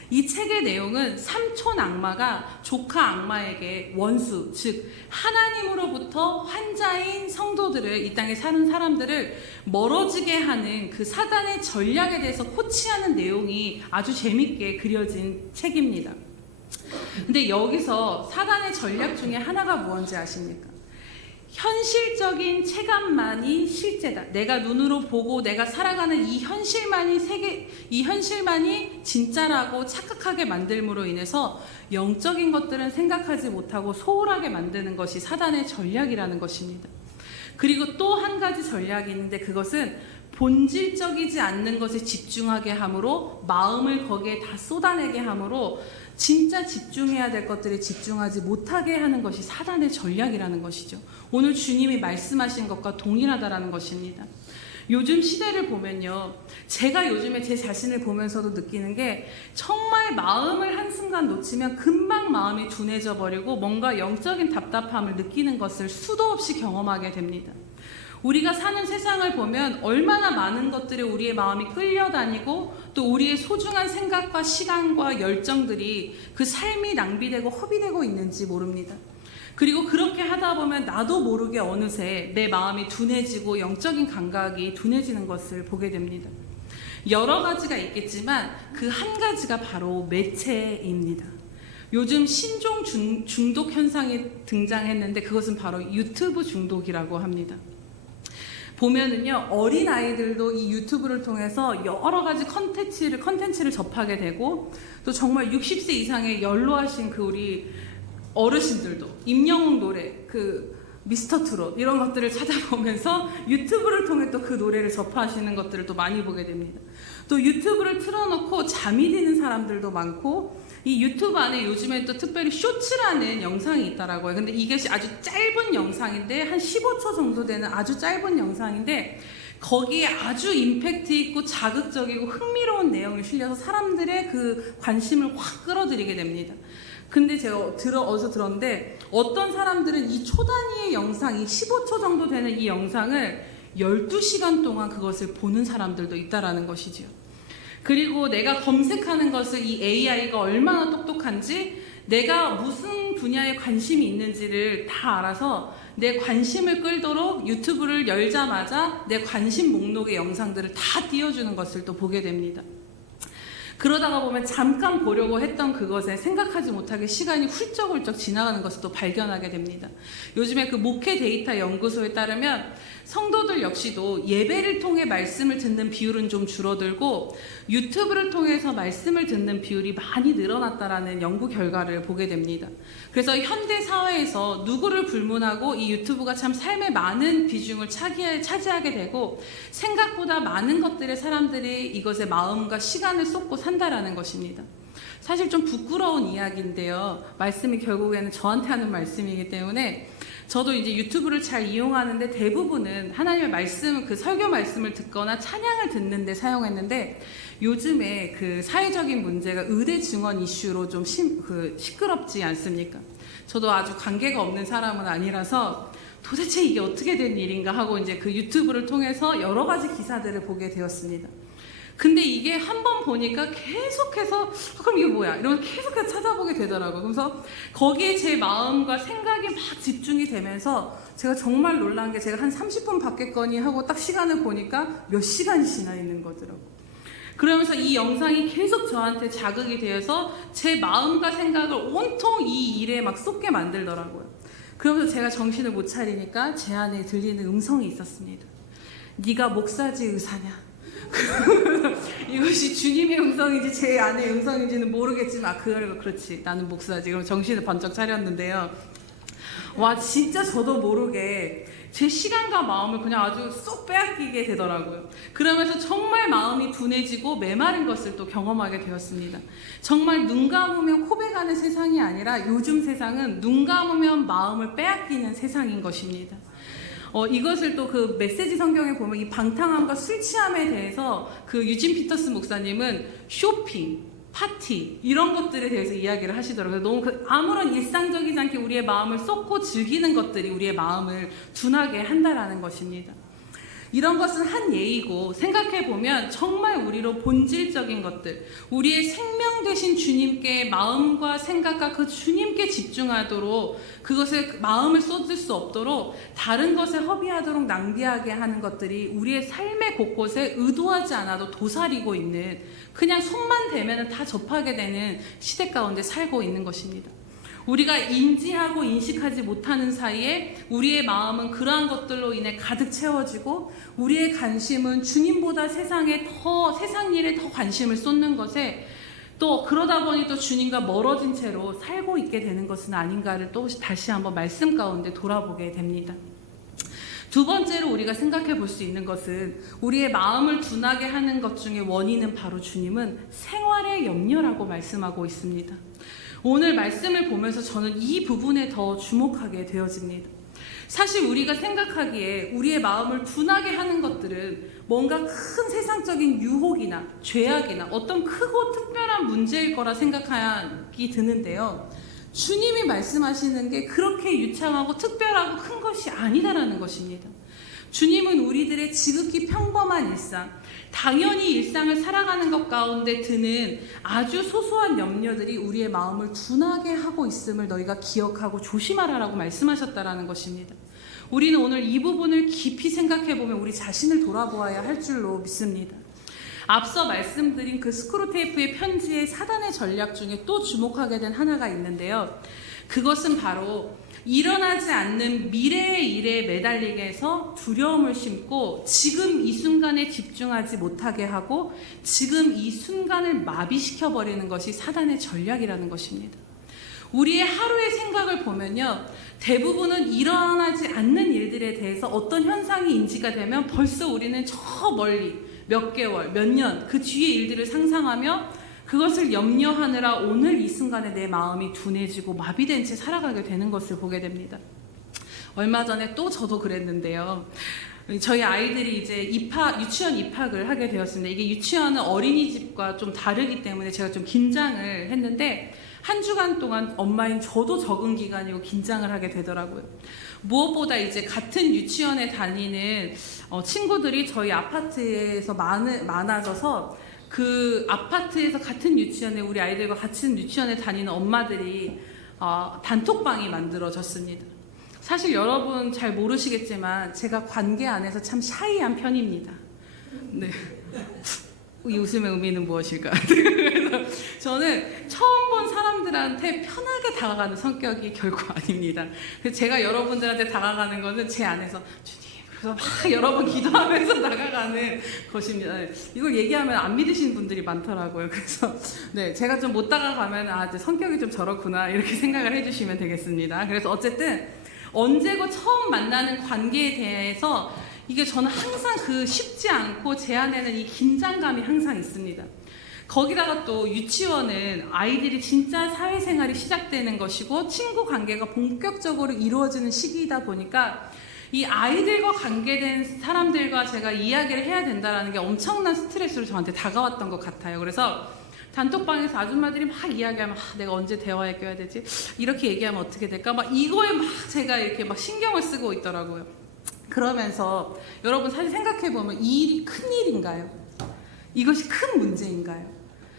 이 책의 내용은 삼촌 악마가 조카 악마에게 원수, 즉 하나님으로부터 환자인 성도들을, 이 땅에 사는 사람들을 멀어지게 하는 그 사단의 전략에 대해서 코치하는 내용이 아주 재밌게 그려진 책입니다. 근데 여기서 사단의 전략 중에 하나가 무엇인지 아십니까? 현실적인 체감만이 실제다. 내가 눈으로 보고 내가 살아가는 이 현실만이 진짜라고 착각하게 만들므로 인해서 영적인 것들은 생각하지 못하고 소홀하게 만드는 것이 사단의 전략이라는 것입니다. 그리고 또 한 가지 전략이 있는데, 그것은 본질적이지 않는 것에 집중하게 함으로, 마음을 거기에 다 쏟아내게 함으로 진짜 집중해야 될 것들에 집중하지 못하게 하는 것이 사단의 전략이라는 것이죠. 오늘 주님이 말씀하신 것과 동일하다라는 것입니다. 요즘 시대를 보면요, 제가 요즘에 제 자신을 보면서도 느끼는 게, 정말 마음을 한순간 놓치면 금방 마음이 둔해져 버리고 뭔가 영적인 답답함을 느끼는 것을 수도 없이 경험하게 됩니다. 우리가 사는 세상을 보면 얼마나 많은 것들에 우리의 마음이 끌려다니고, 또 우리의 소중한 생각과 시간과 열정들이 그 삶이 낭비되고 허비되고 있는지 모릅니다. 그리고 그렇게 하다 보면 나도 모르게 어느새 내 마음이 둔해지고 영적인 감각이 둔해지는 것을 보게 됩니다. 여러 가지가 있겠지만 그 한 가지가 바로 매체입니다. 요즘 신종 중독 현상이 등장했는데, 그것은 바로 유튜브 중독이라고 합니다. 보면은요, 어린 아이들도 이 유튜브를 통해서 여러 가지 컨텐츠를 접하게 되고, 또 정말 60세 이상의 연로하신 그 우리 어르신들도 임영웅 노래, 그 미스터 트롯 이런 것들을 찾아보면서 유튜브를 통해 또 그 노래를 접하시는 것들을 또 많이 보게 됩니다. 또 유튜브를 틀어놓고 잠이 드는 사람들도 많고, 이 유튜브 안에 요즘에 또 특별히 쇼츠라는 영상이 있더라고요. 근데 이것이 아주 짧은 영상인데, 한 15초 정도 되는 아주 짧은 영상인데, 거기에 아주 임팩트 있고 자극적이고 흥미로운 내용이 실려서 사람들의 그 관심을 확 끌어들이게 됩니다. 근데 제가 어디서 들었는데, 어떤 사람들은 이 초 단위의 영상, 이 15초 정도 되는 이 영상을 12시간 동안 그것을 보는 사람들도 있다라는 것이죠. 그리고 내가 검색하는 것을 이 AI가 얼마나 똑똑한지, 내가 무슨 분야에 관심이 있는지를 다 알아서 내 관심을 끌도록 유튜브를 열자마자 내 관심 목록의 영상들을 다 띄워주는 것을 또 보게 됩니다. 그러다가 보면 잠깐 보려고 했던 그것에 생각하지 못하게 시간이 훌쩍훌쩍 지나가는 것을 또 발견하게 됩니다. 요즘에 그 목회 데이터 연구소에 따르면 성도들 역시도 예배를 통해 말씀을 듣는 비율은 좀 줄어들고, 유튜브를 통해서 말씀을 듣는 비율이 많이 늘어났다라는 연구 결과를 보게 됩니다. 그래서 현대 사회에서 누구를 불문하고 이 유튜브가 참 삶의 많은 비중을 차지하게 되고, 생각보다 많은 것들에 사람들이 이것에 마음과 시간을 쏟고 산다라는 것입니다. 사실 좀 부끄러운 이야기인데요, 말씀이 결국에는 저한테 하는 말씀이기 때문에 저도 이제 유튜브를 잘 이용하는데, 대부분은 하나님의 말씀, 그 설교 말씀을 듣거나 찬양을 듣는데 사용했는데, 요즘에 그 사회적인 문제가 의대 증원 이슈로 좀 시끄럽지 않습니까? 저도 아주 관계가 없는 사람은 아니라서 도대체 이게 어떻게 된 일인가 하고 이제 그 유튜브를 통해서 여러 가지 기사들을 보게 되었습니다. 근데 이게 한번 보니까 계속해서 그럼 이게 뭐야? 이러면서 계속해서 찾아보게 되더라고요. 그래서 거기에 제 마음과 생각이 막 집중이 되면서 제가 정말 놀란 게, 제가 한 30분 받겠거니 하고 딱 시간을 보니까 몇 시간이 지나 있는 거더라고요. 그러면서 이 영상이 계속 저한테 자극이 되어서 제 마음과 생각을 온통 이 일에 막 쏟게 만들더라고요. 그러면서 제가 정신을 못 차리니까 제 안에 들리는 음성이 있었습니다. 네가 목사지 의사냐? 이것이 주님의 음성인지 제 안의 음성인지는 모르겠지만, 그렇지, 나는 목사지. 그럼 정신을 번쩍 차렸는데요. 와, 진짜 저도 모르게 제 시간과 마음을 그냥 아주 쏙 빼앗기게 되더라고요. 그러면서 정말 마음이 둔해지고 메마른 것을 또 경험하게 되었습니다. 정말 눈 감으면 코베가는 세상이 아니라 요즘 세상은 눈 감으면 마음을 빼앗기는 세상인 것입니다. 이것을 또 그 메시지 성경에 보면 이 방탕함과 술 취함에 대해서 그 유진 피터스 목사님은 쇼핑, 파티 이런 것들에 대해서 이야기를 하시더라고요. 너무 아무런 일상적이지 않게 우리의 마음을 쏟고 즐기는 것들이 우리의 마음을 둔하게 한다라는 것입니다. 이런 것은 한 예이고 생각해보면 정말 우리로 본질적인 것들, 우리의 생명 되신 주님께 마음과 생각과 그 주님께 집중하도록 그것에 마음을 쏟을 수 없도록 다른 것에 허비하도록 낭비하게 하는 것들이 우리의 삶의 곳곳에 의도하지 않아도 도사리고 있는, 그냥 손만 대면 다 접하게 되는 시대 가운데 살고 있는 것입니다. 우리가 인지하고 인식하지 못하는 사이에 우리의 마음은 그러한 것들로 인해 가득 채워지고 우리의 관심은 주님보다 세상 일에 더 관심을 쏟는 것에, 또 그러다 보니 또 주님과 멀어진 채로 살고 있게 되는 것은 아닌가를 또 다시 한번 말씀 가운데 돌아보게 됩니다. 두 번째로 우리가 생각해 볼 수 있는 것은 우리의 마음을 둔하게 하는 것 중에 원인은 바로 주님은 생활의 염려라고 말씀하고 있습니다. 오늘 말씀을 보면서 저는 이 부분에 더 주목하게 되어집니다. 사실 우리가 생각하기에 우리의 마음을 둔하게 하는 것들은 뭔가 큰 세상적인 유혹이나 죄악이나 어떤 크고 특별한 문제일 거라 생각하기 드는데요. 주님이 말씀하시는 게 그렇게 유창하고 특별하고 큰 것이 아니다라는 것입니다. 주님은 우리들의 지극히 평범한 일상, 당연히 일상을 살아가는 것 가운데 드는 아주 소소한 염려들이 우리의 마음을 둔하게 하고 있음을 너희가 기억하고 조심하라라고 말씀하셨다라는 것입니다. 우리는 오늘 이 부분을 깊이 생각해보면 우리 자신을 돌아보아야 할 줄로 믿습니다. 앞서 말씀드린 그 스크루테이프의 편지의 사단의 전략 중에 또 주목하게 된 하나가 있는데요. 그것은 바로 일어나지 않는 미래의 일에 매달리게 해서 두려움을 심고 지금 이 순간에 집중하지 못하게 하고 지금 이 순간을 마비시켜버리는 것이 사단의 전략이라는 것입니다. 우리의 하루의 생각을 보면요, 대부분은 일어나지 않는 일들에 대해서 어떤 현상이 인지가 되면 벌써 우리는 저 멀리 몇 개월, 몇 년 그 뒤의 일들을 상상하며 그것을 염려하느라 오늘 이 순간에 내 마음이 둔해지고 마비된 채 살아가게 되는 것을 보게 됩니다. 얼마 전에 또 저도 그랬는데요. 저희 아이들이 이제 유치원 입학을 하게 되었습니다. 이게 유치원은 어린이집과 좀 다르기 때문에 제가 좀 긴장을 했는데 한 주간 동안 엄마인 저도 적응 기간이고 긴장을 하게 되더라고요. 무엇보다 이제 같은 유치원에 다니는 친구들이 저희 아파트에서 많아져서 그 아파트에서 같은 유치원에 우리 아이들과 같은 유치원에 다니는 엄마들이 단톡방이 만들어졌습니다. 사실 여러분 잘 모르시겠지만 제가 관계 안에서 참 샤이한 편입니다. 네. 이 웃음의 의미는 무엇일까? 그래서 저는 처음 본 사람들한테 편하게 다가가는 성격이 결코 아닙니다. 그래서 제가 여러분들한테 다가가는 것은 제 안에서 주님, 그래서 막 여러 번 기도하면서 나가가는 것입니다. 이걸 얘기하면 안 믿으시는 분들이 많더라고요. 그래서 네, 제가 좀 못 다가가면 이제 성격이 좀 저렇구나 이렇게 생각을 해주시면 되겠습니다. 그래서 어쨌든 언제고 처음 만나는 관계에 대해서 이게 저는 항상 쉽지 않고 제 안에는 이 긴장감이 항상 있습니다. 거기다가 또 유치원은 아이들이 진짜 사회생활이 시작되는 것이고 친구 관계가 본격적으로 이루어지는 시기이다 보니까 이 아이들과 관계된 사람들과 제가 이야기를 해야 된다는 게 엄청난 스트레스로 저한테 다가왔던 것 같아요. 그래서 단톡방에서 아줌마들이 막 이야기하면 내가 언제 대화에 껴야 되지? 이렇게 얘기하면 어떻게 될까? 막 이거에 막 제가 이렇게 막 신경을 쓰고 있더라고요. 그러면서 여러분 사실 생각해보면 이 일이 큰 일인가요? 이것이 큰 문제인가요?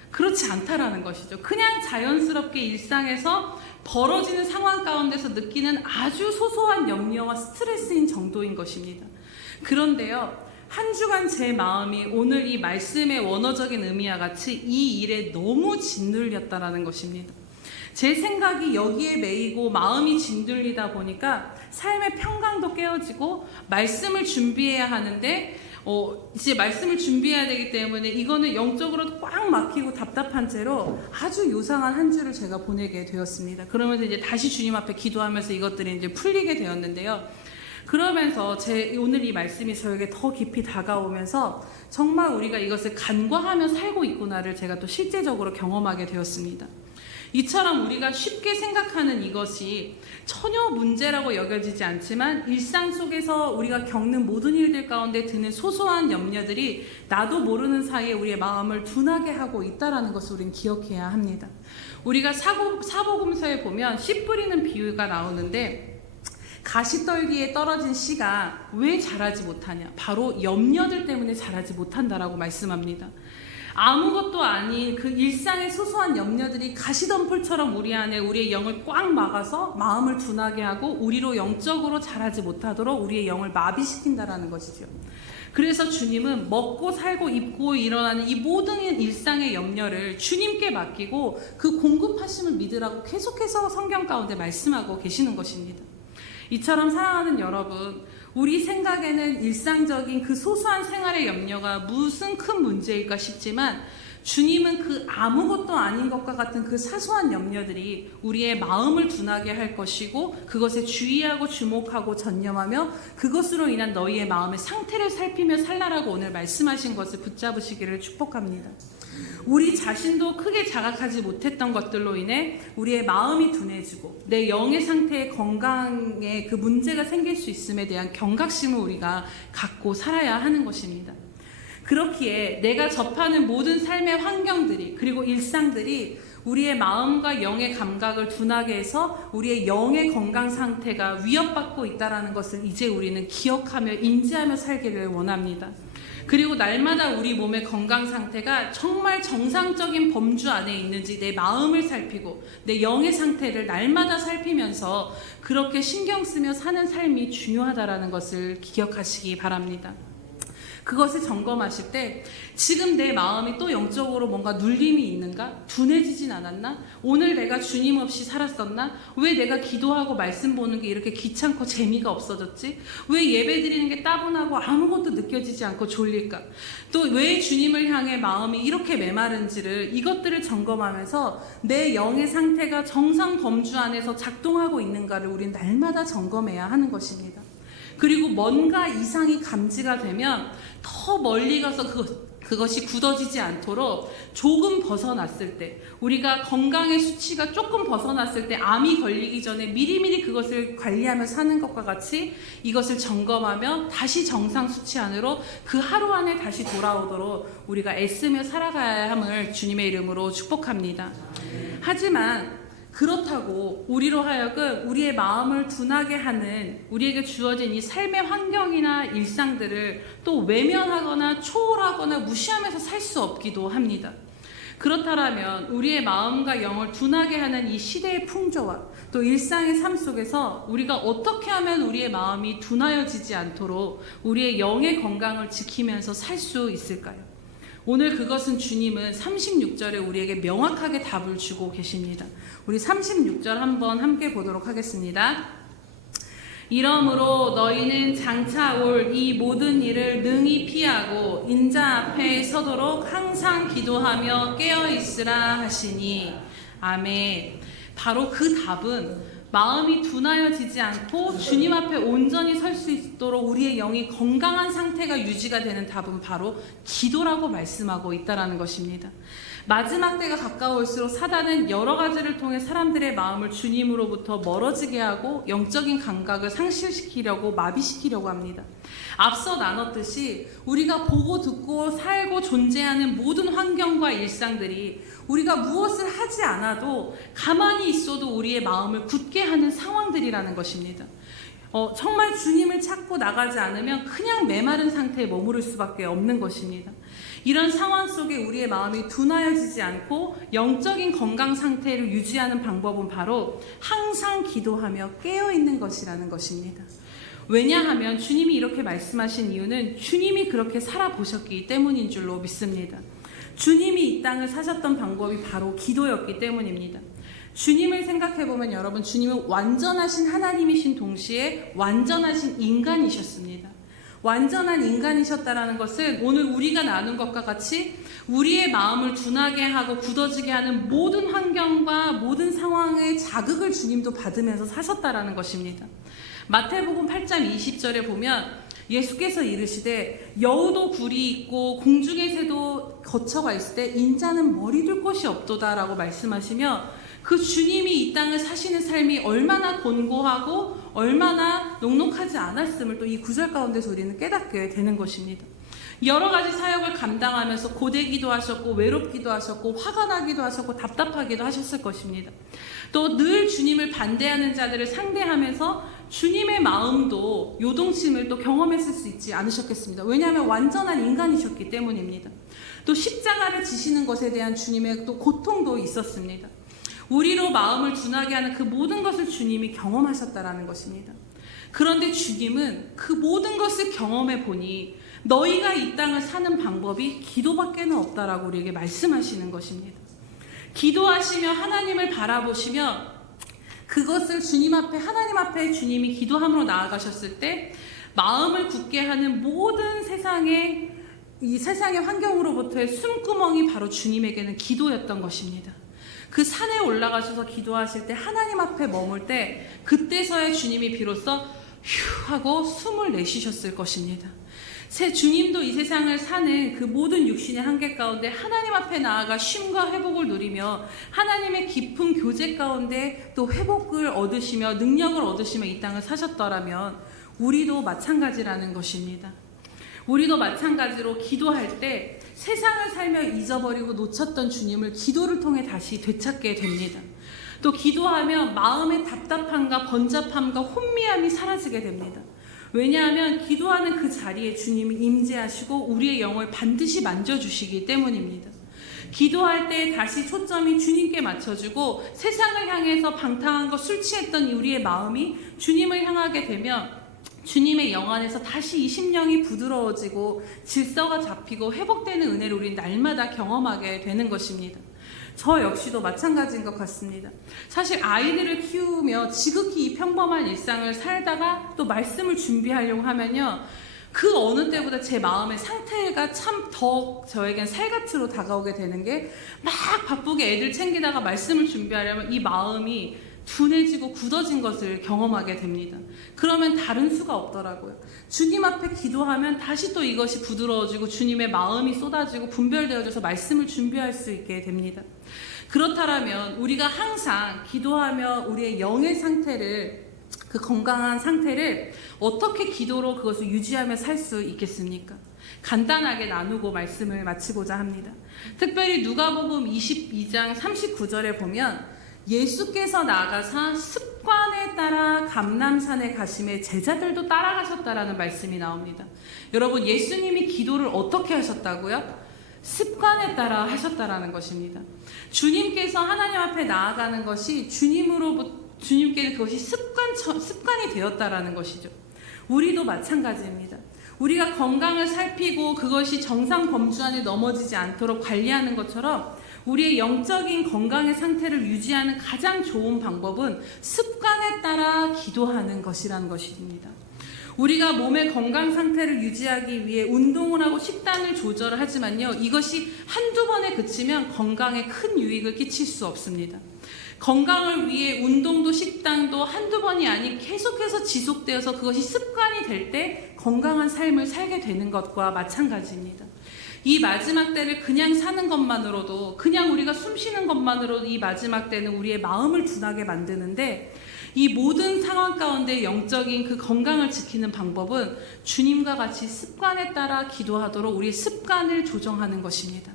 그렇지 않다라는 것이죠. 그냥 자연스럽게 일상에서 벌어지는 상황 가운데서 느끼는 아주 소소한 염려와 스트레스인 정도인 것입니다. 그런데요, 한 주간 제 마음이 오늘 이 말씀의 원어적인 의미와 같이 이 일에 너무 짓눌렸다라는 것입니다. 제 생각이 여기에 매이고 마음이 짓눌리다 보니까 삶의 평강도 깨어지고 말씀을 준비해야 하는데 이제 말씀을 준비해야 되기 때문에 이거는 영적으로 꽉 막히고 답답한 채로 아주 요상한 한 주를 제가 보내게 되었습니다. 그러면서 이제 다시 주님 앞에 기도하면서 이것들이 이제 풀리게 되었는데요. 그러면서 오늘 이 말씀이 저에게 더 깊이 다가오면서 정말 우리가 이것을 간과하며 살고 있구나를 제가 또 실제적으로 경험하게 되었습니다. 이처럼 우리가 쉽게 생각하는 이것이 전혀 문제라고 여겨지지 않지만 일상 속에서 우리가 겪는 모든 일들 가운데 드는 소소한 염려들이 나도 모르는 사이에 우리의 마음을 둔하게 하고 있다는 것을 우리는 기억해야 합니다. 우리가 사복음서에 보면 씨 뿌리는 비유가 나오는데 가시떨기에 떨어진 씨가 왜 자라지 못하냐? 바로 염려들 때문에 자라지 못한다라고 말씀합니다. 아무것도 아닌 그 일상의 소소한 염려들이 가시덤불처럼 우리 안에 우리의 영을 꽉 막아서 마음을 둔하게 하고 우리로 영적으로 자라지 못하도록 우리의 영을 마비시킨다라는 것이죠. 그래서 주님은 먹고 살고 입고 일어나는 이 모든 일상의 염려를 주님께 맡기고 그 공급하심을 믿으라고 계속해서 성경 가운데 말씀하고 계시는 것입니다. 이처럼 사랑하는 여러분, 우리 생각에는 일상적인 그 소소한 생활의 염려가 무슨 큰 문제일까 싶지만 주님은 그 아무것도 아닌 것과 같은 그 사소한 염려들이 우리의 마음을 둔하게 할 것이고 그것에 주의하고 주목하고 전념하며 그것으로 인한 너희의 마음의 상태를 살피며 살라라고 오늘 말씀하신 것을 붙잡으시기를 축복합니다. 우리 자신도 크게 자각하지 못했던 것들로 인해 우리의 마음이 둔해지고 내 영의 상태의 건강에 그 문제가 생길 수 있음에 대한 경각심을 우리가 갖고 살아야 하는 것입니다. 그렇기에 내가 접하는 모든 삶의 환경들이 그리고 일상들이 우리의 마음과 영의 감각을 둔하게 해서 우리의 영의 건강 상태가 위협받고 있다는 것을 이제 우리는 기억하며 인지하며 살기를 원합니다. 그리고 날마다 우리 몸의 건강 상태가 정말 정상적인 범주 안에 있는지 내 마음을 살피고 내 영의 상태를 날마다 살피면서 그렇게 신경 쓰며 사는 삶이 중요하다는 것을 기억하시기 바랍니다. 그것을 점검하실 때 지금 내 마음이 또 영적으로 뭔가 눌림이 있는가? 둔해지진 않았나? 오늘 내가 주님 없이 살았었나? 왜 내가 기도하고 말씀 보는 게 이렇게 귀찮고 재미가 없어졌지? 왜 예배 드리는 게 따분하고 아무것도 느껴지지 않고 졸릴까? 또 왜 주님을 향해 마음이 이렇게 메마른지를 이것들을 점검하면서 내 영의 상태가 정상 범주 안에서 작동하고 있는가를 우린 날마다 점검해야 하는 것입니다. 그리고 뭔가 이상이 감지가 되면 더 멀리 가서 그것이 굳어지지 않도록 조금 벗어났을 때 우리가 건강의 수치가 조금 벗어났을 때 암이 걸리기 전에 미리미리 그것을 관리하며 사는 것과 같이 이것을 점검하며 다시 정상 수치 안으로 그 하루 안에 다시 돌아오도록 우리가 애쓰며 살아가야 함을 주님의 이름으로 축복합니다. 하지만 그렇다고 우리로 하여금 우리의 마음을 둔하게 하는 우리에게 주어진 이 삶의 환경이나 일상들을 또 외면하거나 초월하거나 무시하면서 살 수 없기도 합니다. 그렇다면 우리의 마음과 영을 둔하게 하는 이 시대의 풍조와 또 일상의 삶 속에서 우리가 어떻게 하면 우리의 마음이 둔하여지지 않도록 우리의 영의 건강을 지키면서 살 수 있을까요? 오늘 그것은 주님은 36절에 우리에게 명확하게 답을 주고 계십니다. 우리 36절 한번 함께 보도록 하겠습니다. 이러므로 너희는 장차 올 이 모든 일을 능히 피하고 인자 앞에 서도록 항상 기도하며 깨어있으라 하시니 아멘. 바로 그 답은 마음이 둔하여지지 않고 주님 앞에 온전히 설 수 있도록 우리의 영이 건강한 상태가 유지가 되는 답은 바로 기도라고 말씀하고 있다는 것입니다. 마지막 때가 가까울수록 사단은 여러 가지를 통해 사람들의 마음을 주님으로부터 멀어지게 하고 영적인 감각을 상실시키려고 마비시키려고 합니다. 앞서 나눴듯이 우리가 보고 듣고 살고 존재하는 모든 환경과 일상들이 우리가 무엇을 하지 않아도 가만히 있어도 우리의 마음을 굳게 하는 상황들이라는 것입니다. 정말 주님을 찾고 나가지 않으면 그냥 메마른 상태에 머무를 수밖에 없는 것입니다. 이런 상황 속에 우리의 마음이 둔하여지지 않고 영적인 건강 상태를 유지하는 방법은 바로 항상 기도하며 깨어있는 것이라는 것입니다. 왜냐하면 주님이 이렇게 말씀하신 이유는 주님이 그렇게 살아보셨기 때문인 줄로 믿습니다. 주님이 이 땅을 사셨던 방법이 바로 기도였기 때문입니다. 주님을 생각해보면 여러분, 주님은 완전하신 하나님이신 동시에 완전하신 인간이셨습니다. 완전한 인간이셨다라는 것은 오늘 우리가 나눈 것과 같이 우리의 마음을 둔하게 하고 굳어지게 하는 모든 환경과 모든 상황의 자극을 주님도 받으면서 사셨다라는 것입니다. 마태복음 8장 20절에 보면 예수께서 이르시되 여우도 굴이 있고 공중의 새도 거처가 있을 때 인자는 머리 둘 곳이 없도다라고 말씀하시며 그 주님이 이 땅을 사시는 삶이 얼마나 곤고하고 얼마나 녹록하지 않았음을 또 이 구절 가운데서 우리는 깨닫게 되는 것입니다. 여러 가지 사역을 감당하면서 고되기도 하셨고 외롭기도 하셨고 화가 나기도 하셨고 답답하기도 하셨을 것입니다. 또 늘 주님을 반대하는 자들을 상대하면서 주님의 마음도 요동침을 또 경험했을 수 있지 않으셨겠습니다. 왜냐하면 완전한 인간이셨기 때문입니다. 또 십자가를 지시는 것에 대한 주님의 또 고통도 있었습니다. 우리로 마음을 둔하게 하는 그 모든 것을 주님이 경험하셨다라는 것입니다. 그런데 주님은 그 모든 것을 경험해 보니 너희가 이 땅을 사는 방법이 기도밖에는 없다라고 우리에게 말씀하시는 것입니다. 기도하시며 하나님을 바라보시며 그것을 주님 앞에 하나님 앞에 주님이 기도함으로 나아가셨을 때 마음을 굳게 하는 모든 이 세상의 환경으로부터의 숨구멍이 바로 주님에게는 기도였던 것입니다. 그 산에 올라가셔서 기도하실 때 하나님 앞에 머물 때 그때서야 주님이 비로소 휴 하고 숨을 내쉬셨을 것입니다. 주님도 이 세상을 사는 그 모든 육신의 한계 가운데 하나님 앞에 나아가 쉼과 회복을 누리며 하나님의 깊은 교제 가운데 또 회복을 얻으시며 능력을 얻으시며 이 땅을 사셨더라면 우리도 마찬가지라는 것입니다. 우리도 마찬가지로 기도할 때 세상을 살며 잊어버리고 놓쳤던 주님을 기도를 통해 다시 되찾게 됩니다. 또 기도하면 마음의 답답함과 번잡함과 혼미함이 사라지게 됩니다. 왜냐하면 기도하는 그 자리에 주님이 임재하시고 우리의 영을 반드시 만져주시기 때문입니다. 기도할 때 다시 초점이 주님께 맞춰지고 세상을 향해서 방탕한 것 술 취했던 우리의 마음이 주님을 향하게 되면 주님의 영 안에서 다시 이 심령이 부드러워지고 질서가 잡히고 회복되는 은혜를 우리는 날마다 경험하게 되는 것입니다. 저 역시도 마찬가지인 것 같습니다. 사실 아이들을 키우며 지극히 이 평범한 일상을 살다가 또 말씀을 준비하려고 하면요, 그 어느 때보다 제 마음의 상태가 참 더 저에겐 살갗으로 다가오게 되는 게 막 바쁘게 애들 챙기다가 말씀을 준비하려면 이 마음이 둔해지고 굳어진 것을 경험하게 됩니다. 그러면 다른 수가 없더라고요. 주님 앞에 기도하면 다시 또 이것이 부드러워지고 주님의 마음이 쏟아지고 분별되어져서 말씀을 준비할 수 있게 됩니다. 그렇다면 우리가 항상 기도하며 우리의 영의 상태를, 그 건강한 상태를 어떻게 기도로 그것을 유지하며 살 수 있겠습니까? 간단하게 나누고 말씀을 마치고자 합니다. 특별히 누가복음 22장 39절에 보면 예수께서 나가사 습관에 따라 감람산에 가심에 제자들도 따라가셨다라는 말씀이 나옵니다. 여러분, 예수님이 기도를 어떻게 하셨다고요? 습관에 따라 하셨다라는 것입니다. 주님께서 하나님 앞에 나아가는 것이 주님께 그것이 습관이 되었다라는 것이죠. 우리도 마찬가지입니다. 우리가 건강을 살피고 그것이 정상 범주 안에 넘어지지 않도록 관리하는 것처럼 우리의 영적인 건강의 상태를 유지하는 가장 좋은 방법은 습관에 따라 기도하는 것이라는 것입니다. 우리가 몸의 건강 상태를 유지하기 위해 운동을 하고 식단을 조절을 하지만요, 이것이 한두 번에 그치면 건강에 큰 유익을 끼칠 수 없습니다. 건강을 위해 운동도 식단도 한두 번이 아닌 계속해서 지속되어서 그것이 습관이 될 때 건강한 삶을 살게 되는 것과 마찬가지입니다. 이 마지막 때를 그냥 사는 것만으로도, 그냥 우리가 숨 쉬는 것만으로도 이 마지막 때는 우리의 마음을 둔하게 만드는데, 이 모든 상황 가운데 영적인 그 건강을 지키는 방법은 주님과 같이 습관에 따라 기도하도록 우리의 습관을 조정하는 것입니다.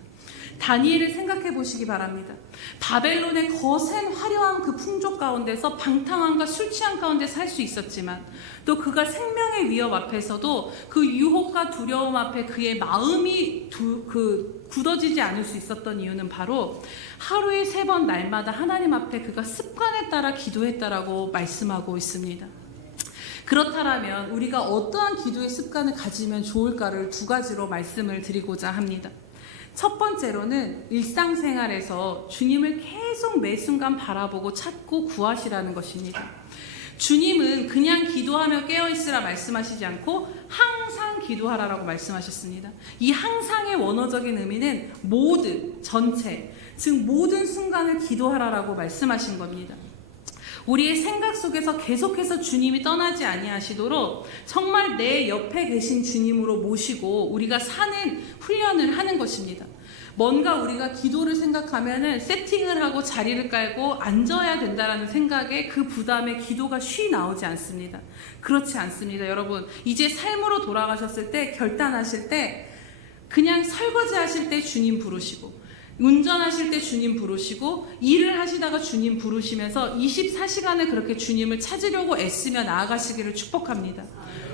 다니엘을 생각해 보시기 바랍니다. 바벨론의 거센 화려한 그 풍족 가운데서 방탕함과 술 취함 가운데 살 수 있었지만, 또 그가 생명의 위협 앞에서도 그 유혹과 두려움 앞에 그의 마음이 굳어지지 않을 수 있었던 이유는 바로 하루에 3번 날마다 하나님 앞에 그가 습관에 따라 기도했다라고 말씀하고 있습니다. 그렇다면 우리가 어떠한 기도의 습관을 가지면 좋을까를 2가지로 말씀을 드리고자 합니다. 첫 번째로는 일상생활에서 주님을 계속 매 순간 바라보고 찾고 구하시라는 것입니다. 주님은 그냥 기도하며 깨어있으라 말씀하시지 않고 항상 기도하라라고 말씀하셨습니다. 이 항상의 원어적인 의미는 모든, 전체, 즉 모든 순간을 기도하라라고 말씀하신 겁니다. 우리의 생각 속에서 계속해서 주님이 떠나지 아니하시도록 정말 내 옆에 계신 주님으로 모시고 우리가 사는 훈련을 하는 것입니다. 뭔가 우리가 기도를 생각하면은 세팅을 하고 자리를 깔고 앉아야 된다라는 생각에 그 부담에 기도가 쉬 나오지 않습니다. 그렇지 않습니다. 여러분, 이제 삶으로 돌아가셨을 때, 결단하실 때 그냥 설거지 하실 때 주님 부르시고, 운전하실 때 주님 부르시고, 일을 하시다가 주님 부르시면서 24시간을 그렇게 주님을 찾으려고 애쓰며 나아가시기를 축복합니다.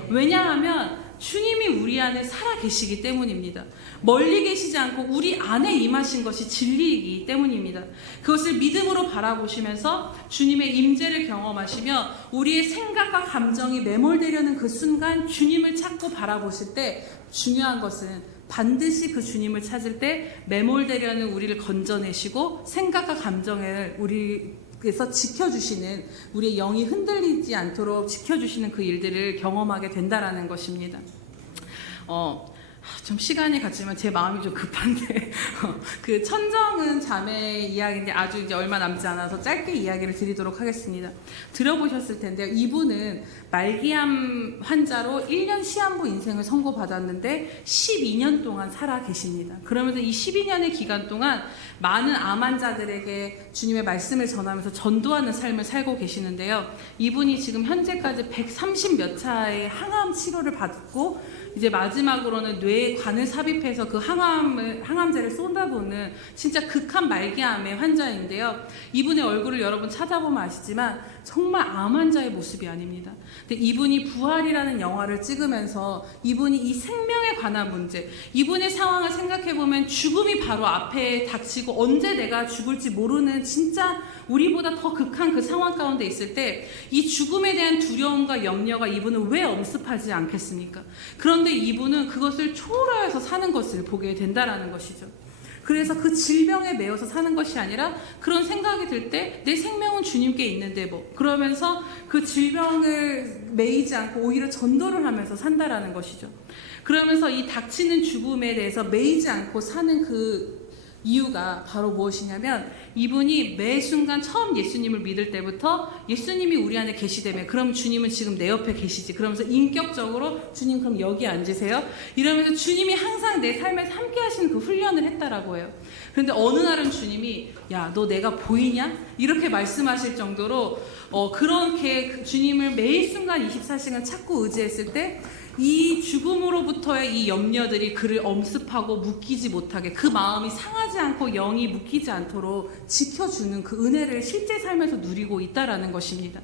왜냐하면 주님이 우리 안에 살아 계시기 때문입니다. 멀리 계시지 않고 우리 안에 임하신 것이 진리이기 때문입니다. 그것을 믿음으로 바라보시면서 주님의 임재를 경험하시며 우리의 생각과 감정이 매몰되려는 그 순간 주님을 찾고 바라보실 때, 중요한 것은 반드시 그 주님을 찾을 때 매몰되려는 우리를 건져내시고 생각과 감정을 우리에서 지켜주시는, 우리의 영이 흔들리지 않도록 지켜주시는 그 일들을 경험하게 된다라는 것입니다. 좀 시간이 갔지만 제 마음이 좀 급한데 그 천정은 자매 이야기인데 아주 이제 얼마 남지 않아서 짧게 이야기를 드리도록 하겠습니다. 들어보셨을 텐데요. 이분은 말기암 환자로 1년 시한부 인생을 선고받았는데 12년 동안 살아 계십니다. 그러면서 이 12년의 기간 동안 많은 암 환자들에게 주님의 말씀을 전하면서 전도하는 삶을 살고 계시는데요. 이분이 지금 현재까지 130 몇 차의 항암 치료를 받고 이제 마지막으로는 뇌에 관을 삽입해서 그 항암제를 쏟아부는 진짜 극한 말기암의 환자인데요. 이분의 얼굴을 여러분 찾아보면 아시지만 정말 암 환자의 모습이 아닙니다. 근데 이분이 부활이라는 영화를 찍으면서 이분이 이 생명에 관한 문제, 이분의 상황을 생각해보면 죽음이 바로 앞에 닥치고 언제 내가 죽을지 모르는 진짜 우리보다 더 극한 그 상황 가운데 있을 때 이 죽음에 대한 두려움과 염려가 이분은 왜 엄습하지 않겠습니까? 그런데 이분은 그것을 초월해서 사는 것을 보게 된다라는 것이죠. 그래서 그 질병에 매여서 사는 것이 아니라 그런 생각이 들 때 내 생명은 주님께 있는데 뭐 그러면서 그 질병을 매이지 않고 오히려 전도를 하면서 산다라는 것이죠. 그러면서 이 닥치는 죽음에 대해서 매이지 않고 사는 그 이유가 바로 무엇이냐면 이분이 매 순간 처음 예수님을 믿을 때부터 예수님이 우리 안에 계시다며 그럼 주님은 지금 내 옆에 계시지, 그러면서 인격적으로 주님 그럼 여기 앉으세요 이러면서 주님이 항상 내 삶에서 함께 하시는 그 훈련을 했다라고 해요. 그런데 어느 날은 주님이 야, 너 내가 보이냐? 이렇게 말씀하실 정도로 그렇게 주님을 매일 순간 24시간 찾고 의지했을 때 이 죽음으로부터의 이 염려들이 그를 엄습하고 묶이지 못하게, 그 마음이 상하지 않고 영이 묶이지 않도록 지켜주는 그 은혜를 실제 삶에서 누리고 있다라는 것입니다.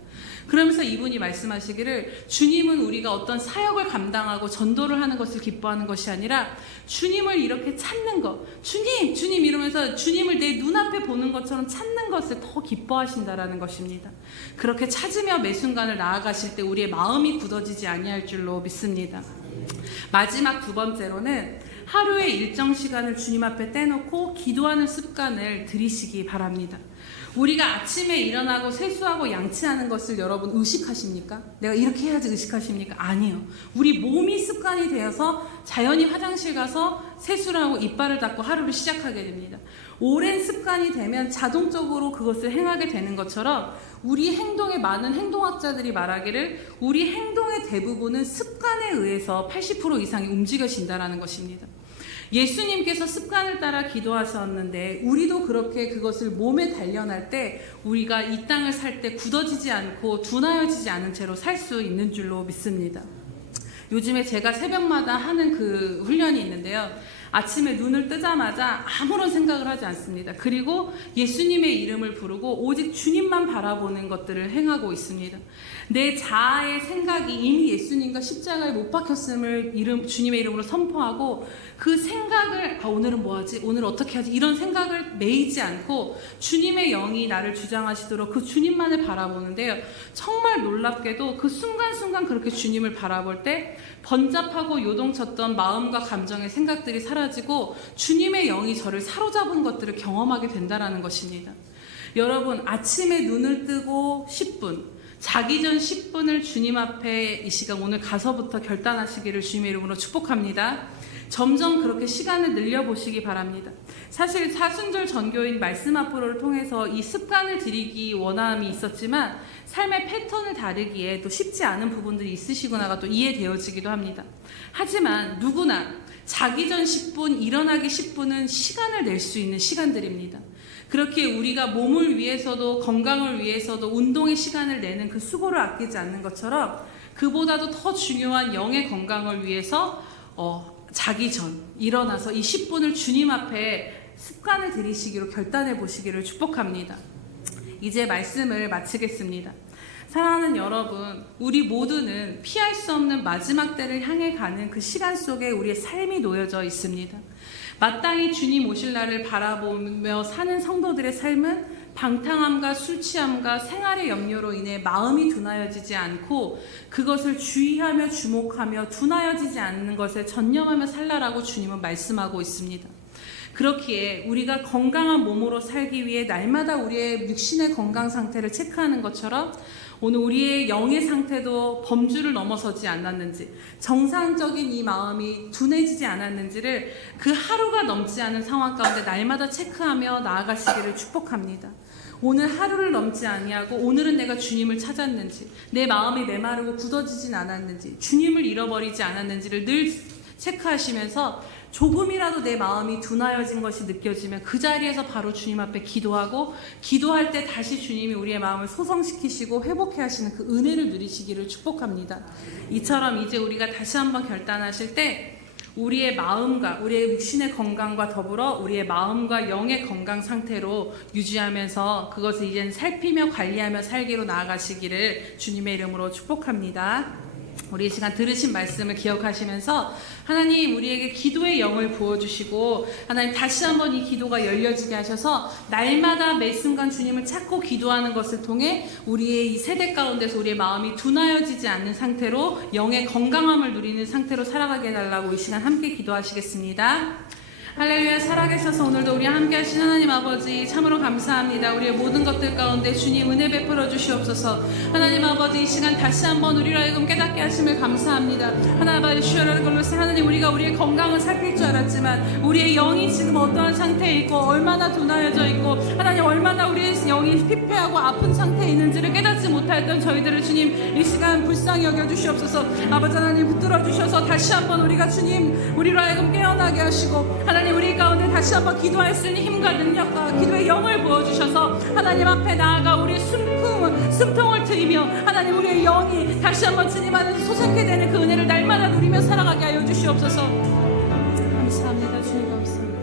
그러면서 이분이 말씀하시기를 주님은 우리가 어떤 사역을 감당하고 전도를 하는 것을 기뻐하는 것이 아니라 주님을 이렇게 찾는 것, 주님! 주님! 이러면서 주님을 내 눈앞에 보는 것처럼 찾는 것을 더 기뻐하신다라는 것입니다. 그렇게 찾으며 매 순간을 나아가실 때 우리의 마음이 굳어지지 아니할 줄로 믿습니다. 마지막 두 번째로는 하루의 일정 시간을 주님 앞에 떼놓고 기도하는 습관을 들이시기 바랍니다. 우리가 아침에 일어나고 세수하고 양치하는 것을 여러분 의식하십니까? 내가 이렇게 해야지 의식하십니까? 아니요. 우리 몸이 습관이 되어서 자연히 화장실 가서 세수를 하고 이빨을 닦고 하루를 시작하게 됩니다. 오랜 습관이 되면 자동적으로 그것을 행하게 되는 것처럼 우리 행동에 많은 행동학자들이 말하기를 우리 행동의 대부분은 습관에 의해서 80% 이상이 움직여진다는 것입니다. 예수님께서 습관을 따라 기도하셨는데 우리도 그렇게 그것을 몸에 단련할 때 우리가 이 땅을 살 때 굳어지지 않고 둔하여지지 않은 채로 살 수 있는 줄로 믿습니다. 요즘에 제가 새벽마다 하는 그 훈련이 있는데요. 아침에 눈을 뜨자마자 아무런 생각을 하지 않습니다. 그리고 예수님의 이름을 부르고 오직 주님만 바라보는 것들을 행하고 있습니다. 내 자아의 생각이 이미 예수님과 십자가에 못 박혔음을 주님의 이름으로 선포하고 그 생각을 오늘은 뭐하지? 오늘 어떻게 하지? 이런 생각을 매이지 않고 주님의 영이 나를 주장하시도록 그 주님만을 바라보는데요. 정말 놀랍게도 그 순간순간 그렇게 주님을 바라볼 때 번잡하고 요동쳤던 마음과 감정의 생각들이 사라지고 주님의 영이 저를 사로잡은 것들을 경험하게 된다는 것입니다. 여러분, 아침에 눈을 뜨고 10분, 자기 전 10분을 주님 앞에 이 시간 오늘 가서부터 결단하시기를 주님의 이름으로 축복합니다. 점점 그렇게 시간을 늘려보시기 바랍니다. 사실 사순절 전교인 말씀 앞으로를 통해서 이 습관을 들이기 원함이 있었지만 삶의 패턴을 다르기에 또 쉽지 않은 부분들이 있으시구나가 또 이해되어지기도 합니다. 하지만 누구나 자기 전 10분, 일어나기 10분은 시간을 낼 수 있는 시간들입니다. 그렇게 우리가 몸을 위해서도 건강을 위해서도 운동의 시간을 내는 그 수고를 아끼지 않는 것처럼 그보다도 더 중요한 영의 건강을 위해서 자기 전 일어나서 이 10분을 주님 앞에 습관을 들이시기로 결단해 보시기를 축복합니다. 이제 말씀을 마치겠습니다. 사랑하는 여러분, 우리 모두는 피할 수 없는 마지막 때를 향해 가는 그 시간 속에 우리의 삶이 놓여져 있습니다. 마땅히 주님 오실 날을 바라보며 사는 성도들의 삶은 방탕함과 술 취함과 생활의 염려로 인해 마음이 둔하여지지 않고 그것을 주의하며 주목하며 둔하여지지 않는 것에 전념하며 살라라고 주님은 말씀하고 있습니다. 그렇기에 우리가 건강한 몸으로 살기 위해 날마다 우리의 육신의 건강 상태를 체크하는 것처럼 오늘 우리의 영의 상태도 범주를 넘어서지 않았는지, 정상적인 이 마음이 둔해지지 않았는지를 그 하루가 넘지 않은 상황 가운데 날마다 체크하며 나아가시기를 축복합니다. 오늘 하루를 넘지 아니하고 오늘은 내가 주님을 찾았는지, 내 마음이 메마르고 굳어지진 않았는지, 주님을 잃어버리지 않았는지를 늘 체크하시면서 조금이라도 내 마음이 둔하여진 것이 느껴지면 그 자리에서 바로 주님 앞에 기도하고, 기도할 때 다시 주님이 우리의 마음을 소성시키시고 회복해 하시는 그 은혜를 누리시기를 축복합니다. 이처럼 이제 우리가 다시 한번 결단하실 때 우리의 마음과 우리의 육신의 건강과 더불어 우리의 마음과 영의 건강 상태로 유지하면서 그것을 이제는 살피며 관리하며 살기로 나아가시기를 주님의 이름으로 축복합니다. 우리 이 시간 들으신 말씀을 기억하시면서 하나님 우리에게 기도의 영을 부어주시고 하나님 다시 한번 이 기도가 열려지게 하셔서 날마다 매 순간 주님을 찾고 기도하는 것을 통해 우리의 이 세대 가운데서 우리의 마음이 둔하여지지 않는 상태로 영의 건강함을 누리는 상태로 살아가게 해달라고 이 시간 함께 기도하시겠습니다. 할렐루야. 살아계셔서 오늘도 우리 함께 하신 하나님 아버지 참으로 감사합니다. 우리의 모든 것들 가운데 주님 은혜 베풀어 주시옵소서. 하나님 아버지 이 시간 다시 한번 우리로 하여금 깨닫게 하심을 감사합니다. 하나님 아버지 주여라는 걸로 하나님 우리가 우리의 건강을 살필 줄 알았지만 우리의 영이 지금 어떠한 상태에 있고 얼마나 둔하여져 있고 하나님 얼마나 우리의 영이 피폐하고 아픈 상태에 있는지를 깨닫지 못하였던 저희들을 주님 이 시간 불쌍히 여겨주시옵소서. 아버지 하나님 붙들어 주셔서 다시 한번 우리가 주님 우리로 하여금 깨어나게 하시고 하나님 우리 가운데 다시 한번 기도할 수 있는 힘과 능력과 기도의 영을 부어주셔서 하나님 앞에 나아가 우리의 숨통을 트이며 하나님 우리의 영이 다시 한번 주님 안에서 솟게 되는 그 은혜를 날마다 누리며 살아가게 하여 주시옵소서. 감사합니다. 주님 감사합니다.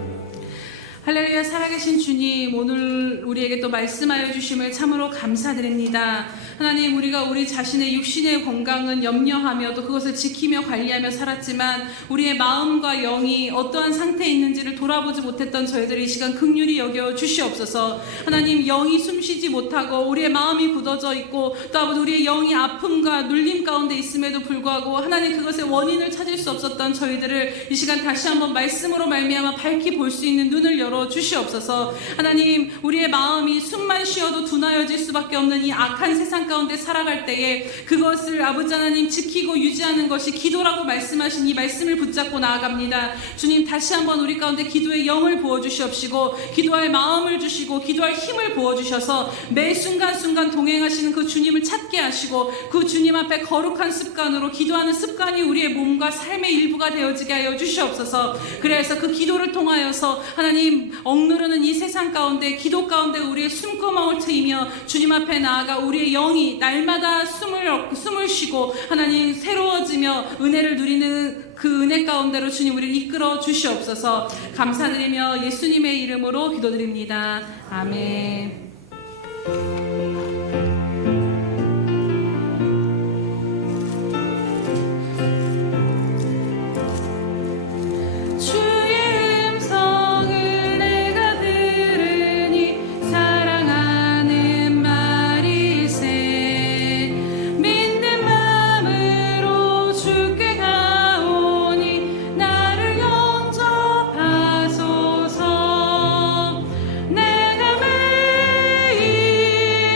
할렐루야. 살아계신 주님 오늘 우리에게 또 말씀하여 주심을 참으로 감사드립니다. 하나님 우리가 우리 자신의 육신의 건강은 염려하며 또 그것을 지키며 관리하며 살았지만 우리의 마음과 영이 어떠한 상태에 있는지를 돌아보지 못했던 저희들이 이 시간 긍휼히 여겨 주시옵소서. 하나님 영이 숨쉬지 못하고 우리의 마음이 굳어져 있고 또 아버지 우리의 영이 아픔과 눌림 가운데 있음에도 불구하고 하나님 그것의 원인을 찾을 수 없었던 저희들을 이 시간 다시 한번 말씀으로 말미암아 밝히 볼 수 있는 눈을 열어 주시옵소서. 하나님 우리의 마음이 숨만 쉬어도 둔하여질 수밖에 없는 이 악한 세상 가운데 살아갈 때에 그것을 아버지 하나님 지키고 유지하는 것이 기도라고 말씀하신 이 말씀을 붙잡고 나아갑니다. 주님 다시 한번 우리 가운데 기도의 영을 부어주시옵시고 기도할 마음을 주시고 기도할 힘을 부어주셔서 매 순간순간 동행하시는 그 주님을 찾게 하시고 그 주님 앞에 거룩한 습관으로 기도하는 습관이 우리의 몸과 삶의 일부가 되어지게 하여 주시옵소서. 그래서 그 기도를 통하여서 하나님 억누르는 이 세상 가운데 기도 가운데 우리의 숨구멍을 트이며 주님 앞에 나아가 우리의 영이 날마다 숨을 쉬고 하나님 새로워지며 은혜를 누리는 그 은혜 가운데로 주님 우리를 이끌어 주시옵소서. 감사드리며 예수님의 이름으로 기도드립니다. 아멘.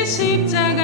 십자가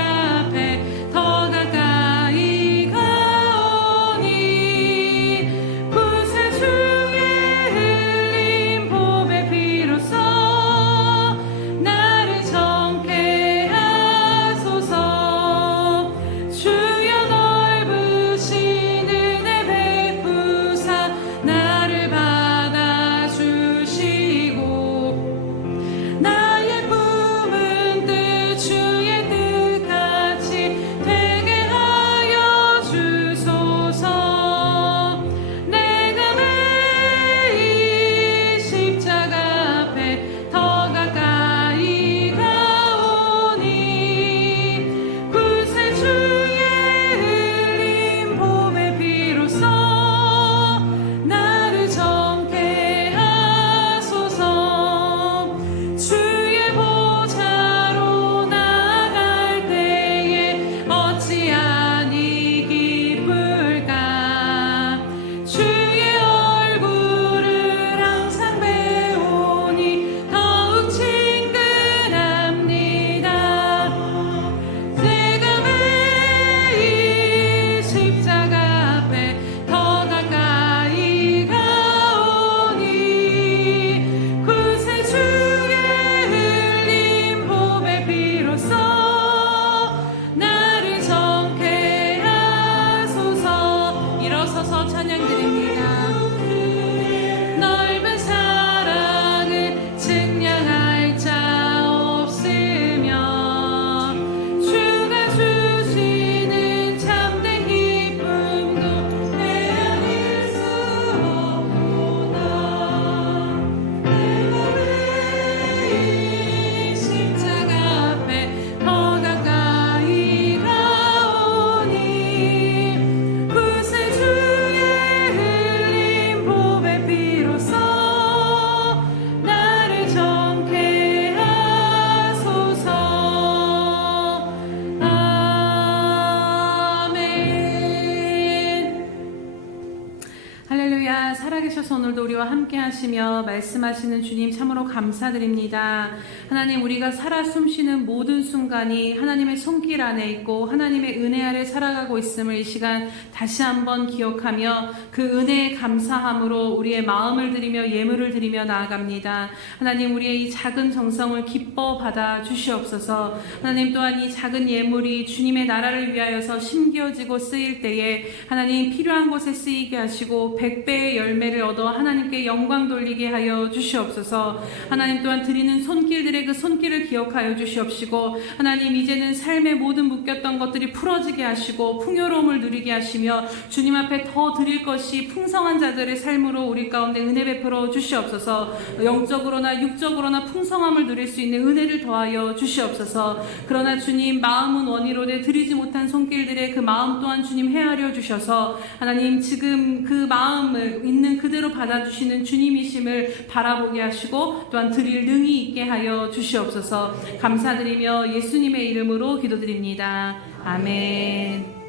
함께 하시며 말씀하시는 주님 참으로 감사드립니다. 하나님, 우리가 살아 숨쉬는 모든 순간이 하나님의 손길 안에 있고 하나님의 은혜 아래 살아가고 있음을 이 시간 다시 한번 기억하며 그 은혜에 감사함으로 우리의 마음을 드리며 예물을 드리며 나아갑니다. 하나님, 우리의 이 작은 정성을 기뻐 받아 주시옵소서. 하나님, 또한 이 작은 예물이 주님의 나라를 위하여서 심겨지고 쓰일 때에 하나님, 필요한 곳에 쓰이게 하시고 100배의 열매를 얻어 하나님께 영광 돌리게 하여 주시옵소서. 하나님, 또한 드리는 손길들의 그 손길을 기억하여 주시옵시고 하나님, 이제는 삶의 모든 묶였던 것들이 풀어지게 하시고 풍요로움을 누리게 하시며 주님 앞에 더 드릴 것이 풍성한 자들의 삶으로 우리 가운데 은혜 베풀어 주시옵소서. 영적으로나 육적으로나 풍성함을 누릴 수 있는 은혜를 더하여 주시옵소서. 그러나 주님, 마음은 원이로되 드리지 못한 손길들의 그 마음 또한 주님 헤아려 주셔서 하나님, 지금 그 마음을 있는 그대로 받아주시는 주님이심을 바라보게 하시고 또한 드릴 능히 있게 하여 주시옵소서. 감사드리며 예수님의 이름으로 기도드립니다. 아멘.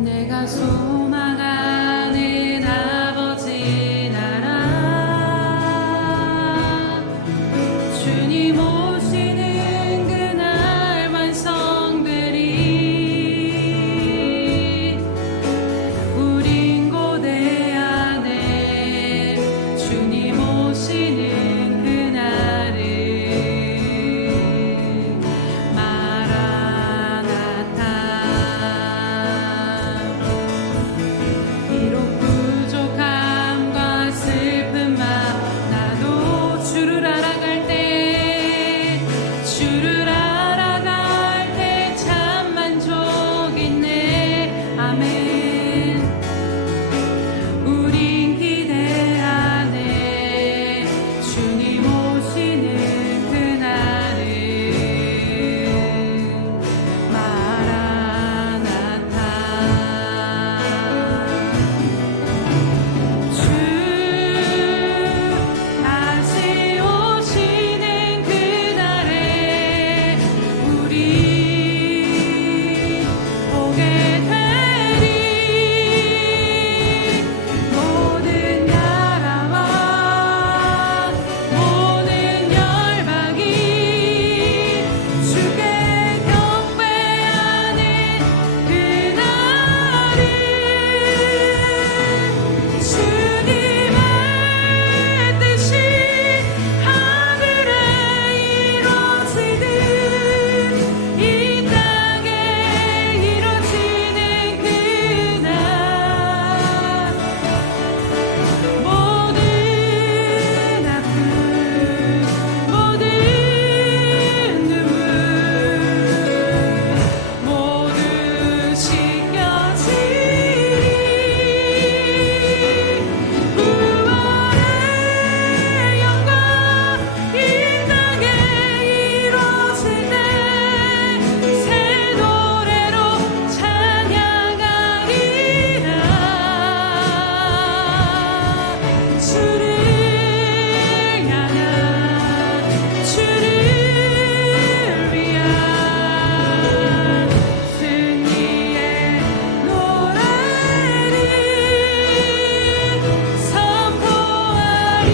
내가 소망하는 아버지 나라, 주님 오시는 그날 완성되리. 우린 고대 안에 주님 오시는 그날을 마라나타. 비록 부족함과 슬픔만 나도 주를 알아갈 때, 주를 알아갈 때 참 만족 있네. 아멘. 우린 기대 안에 주님 오시는 그날을 마라나타. 주 다시 오시는 그날에 우리 보게 되리. 모든 나라와 모든 열방이 주께 경배하는 그날을 주님의 뜻이 하늘에 이루어지듯 이 땅에 이루어지는 그날, 모든 아픔 모든 눈물 모두 씻겨지리. 부활의 영광 이 땅에 이루어질 때 새 노래로 찬양하리라. 주를 향한 주를 위한 승리의 노래를 선포하리.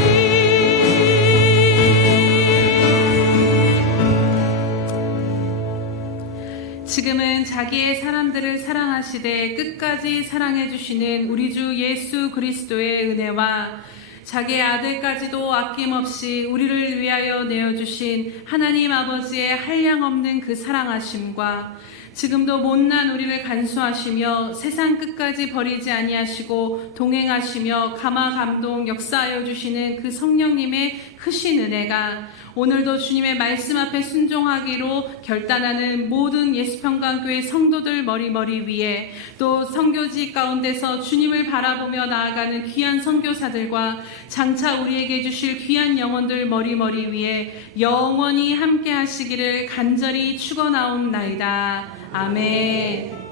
지금은 자기의 사람들을 사랑하시되 끝까지 사랑해 주시는 우리 주 예수 그리스도의 은혜와 자기의 아들까지도 아낌없이 우리를 위하여 내어주신 하나님 아버지의 한량없는 그 사랑하심과 지금도 못난 우리를 간수하시며 세상 끝까지 버리지 아니하시고 동행하시며 감화 감동 역사하여 주시는 그 성령님의 크신 은혜가 오늘도 주님의 말씀 앞에 순종하기로 결단하는 모든 예수평강교회 성도들 머리 위에, 또 선교지 가운데서 주님을 바라보며 나아가는 귀한 선교사들과 장차 우리에게 주실 귀한 영혼들 머리 위에 영원히 함께 하시기를 간절히 축원하옵나이다. 아멘.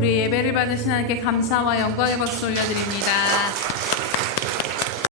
우리 예배를 받으신 하나님께 감사와 영광의 박수 올려드립니다.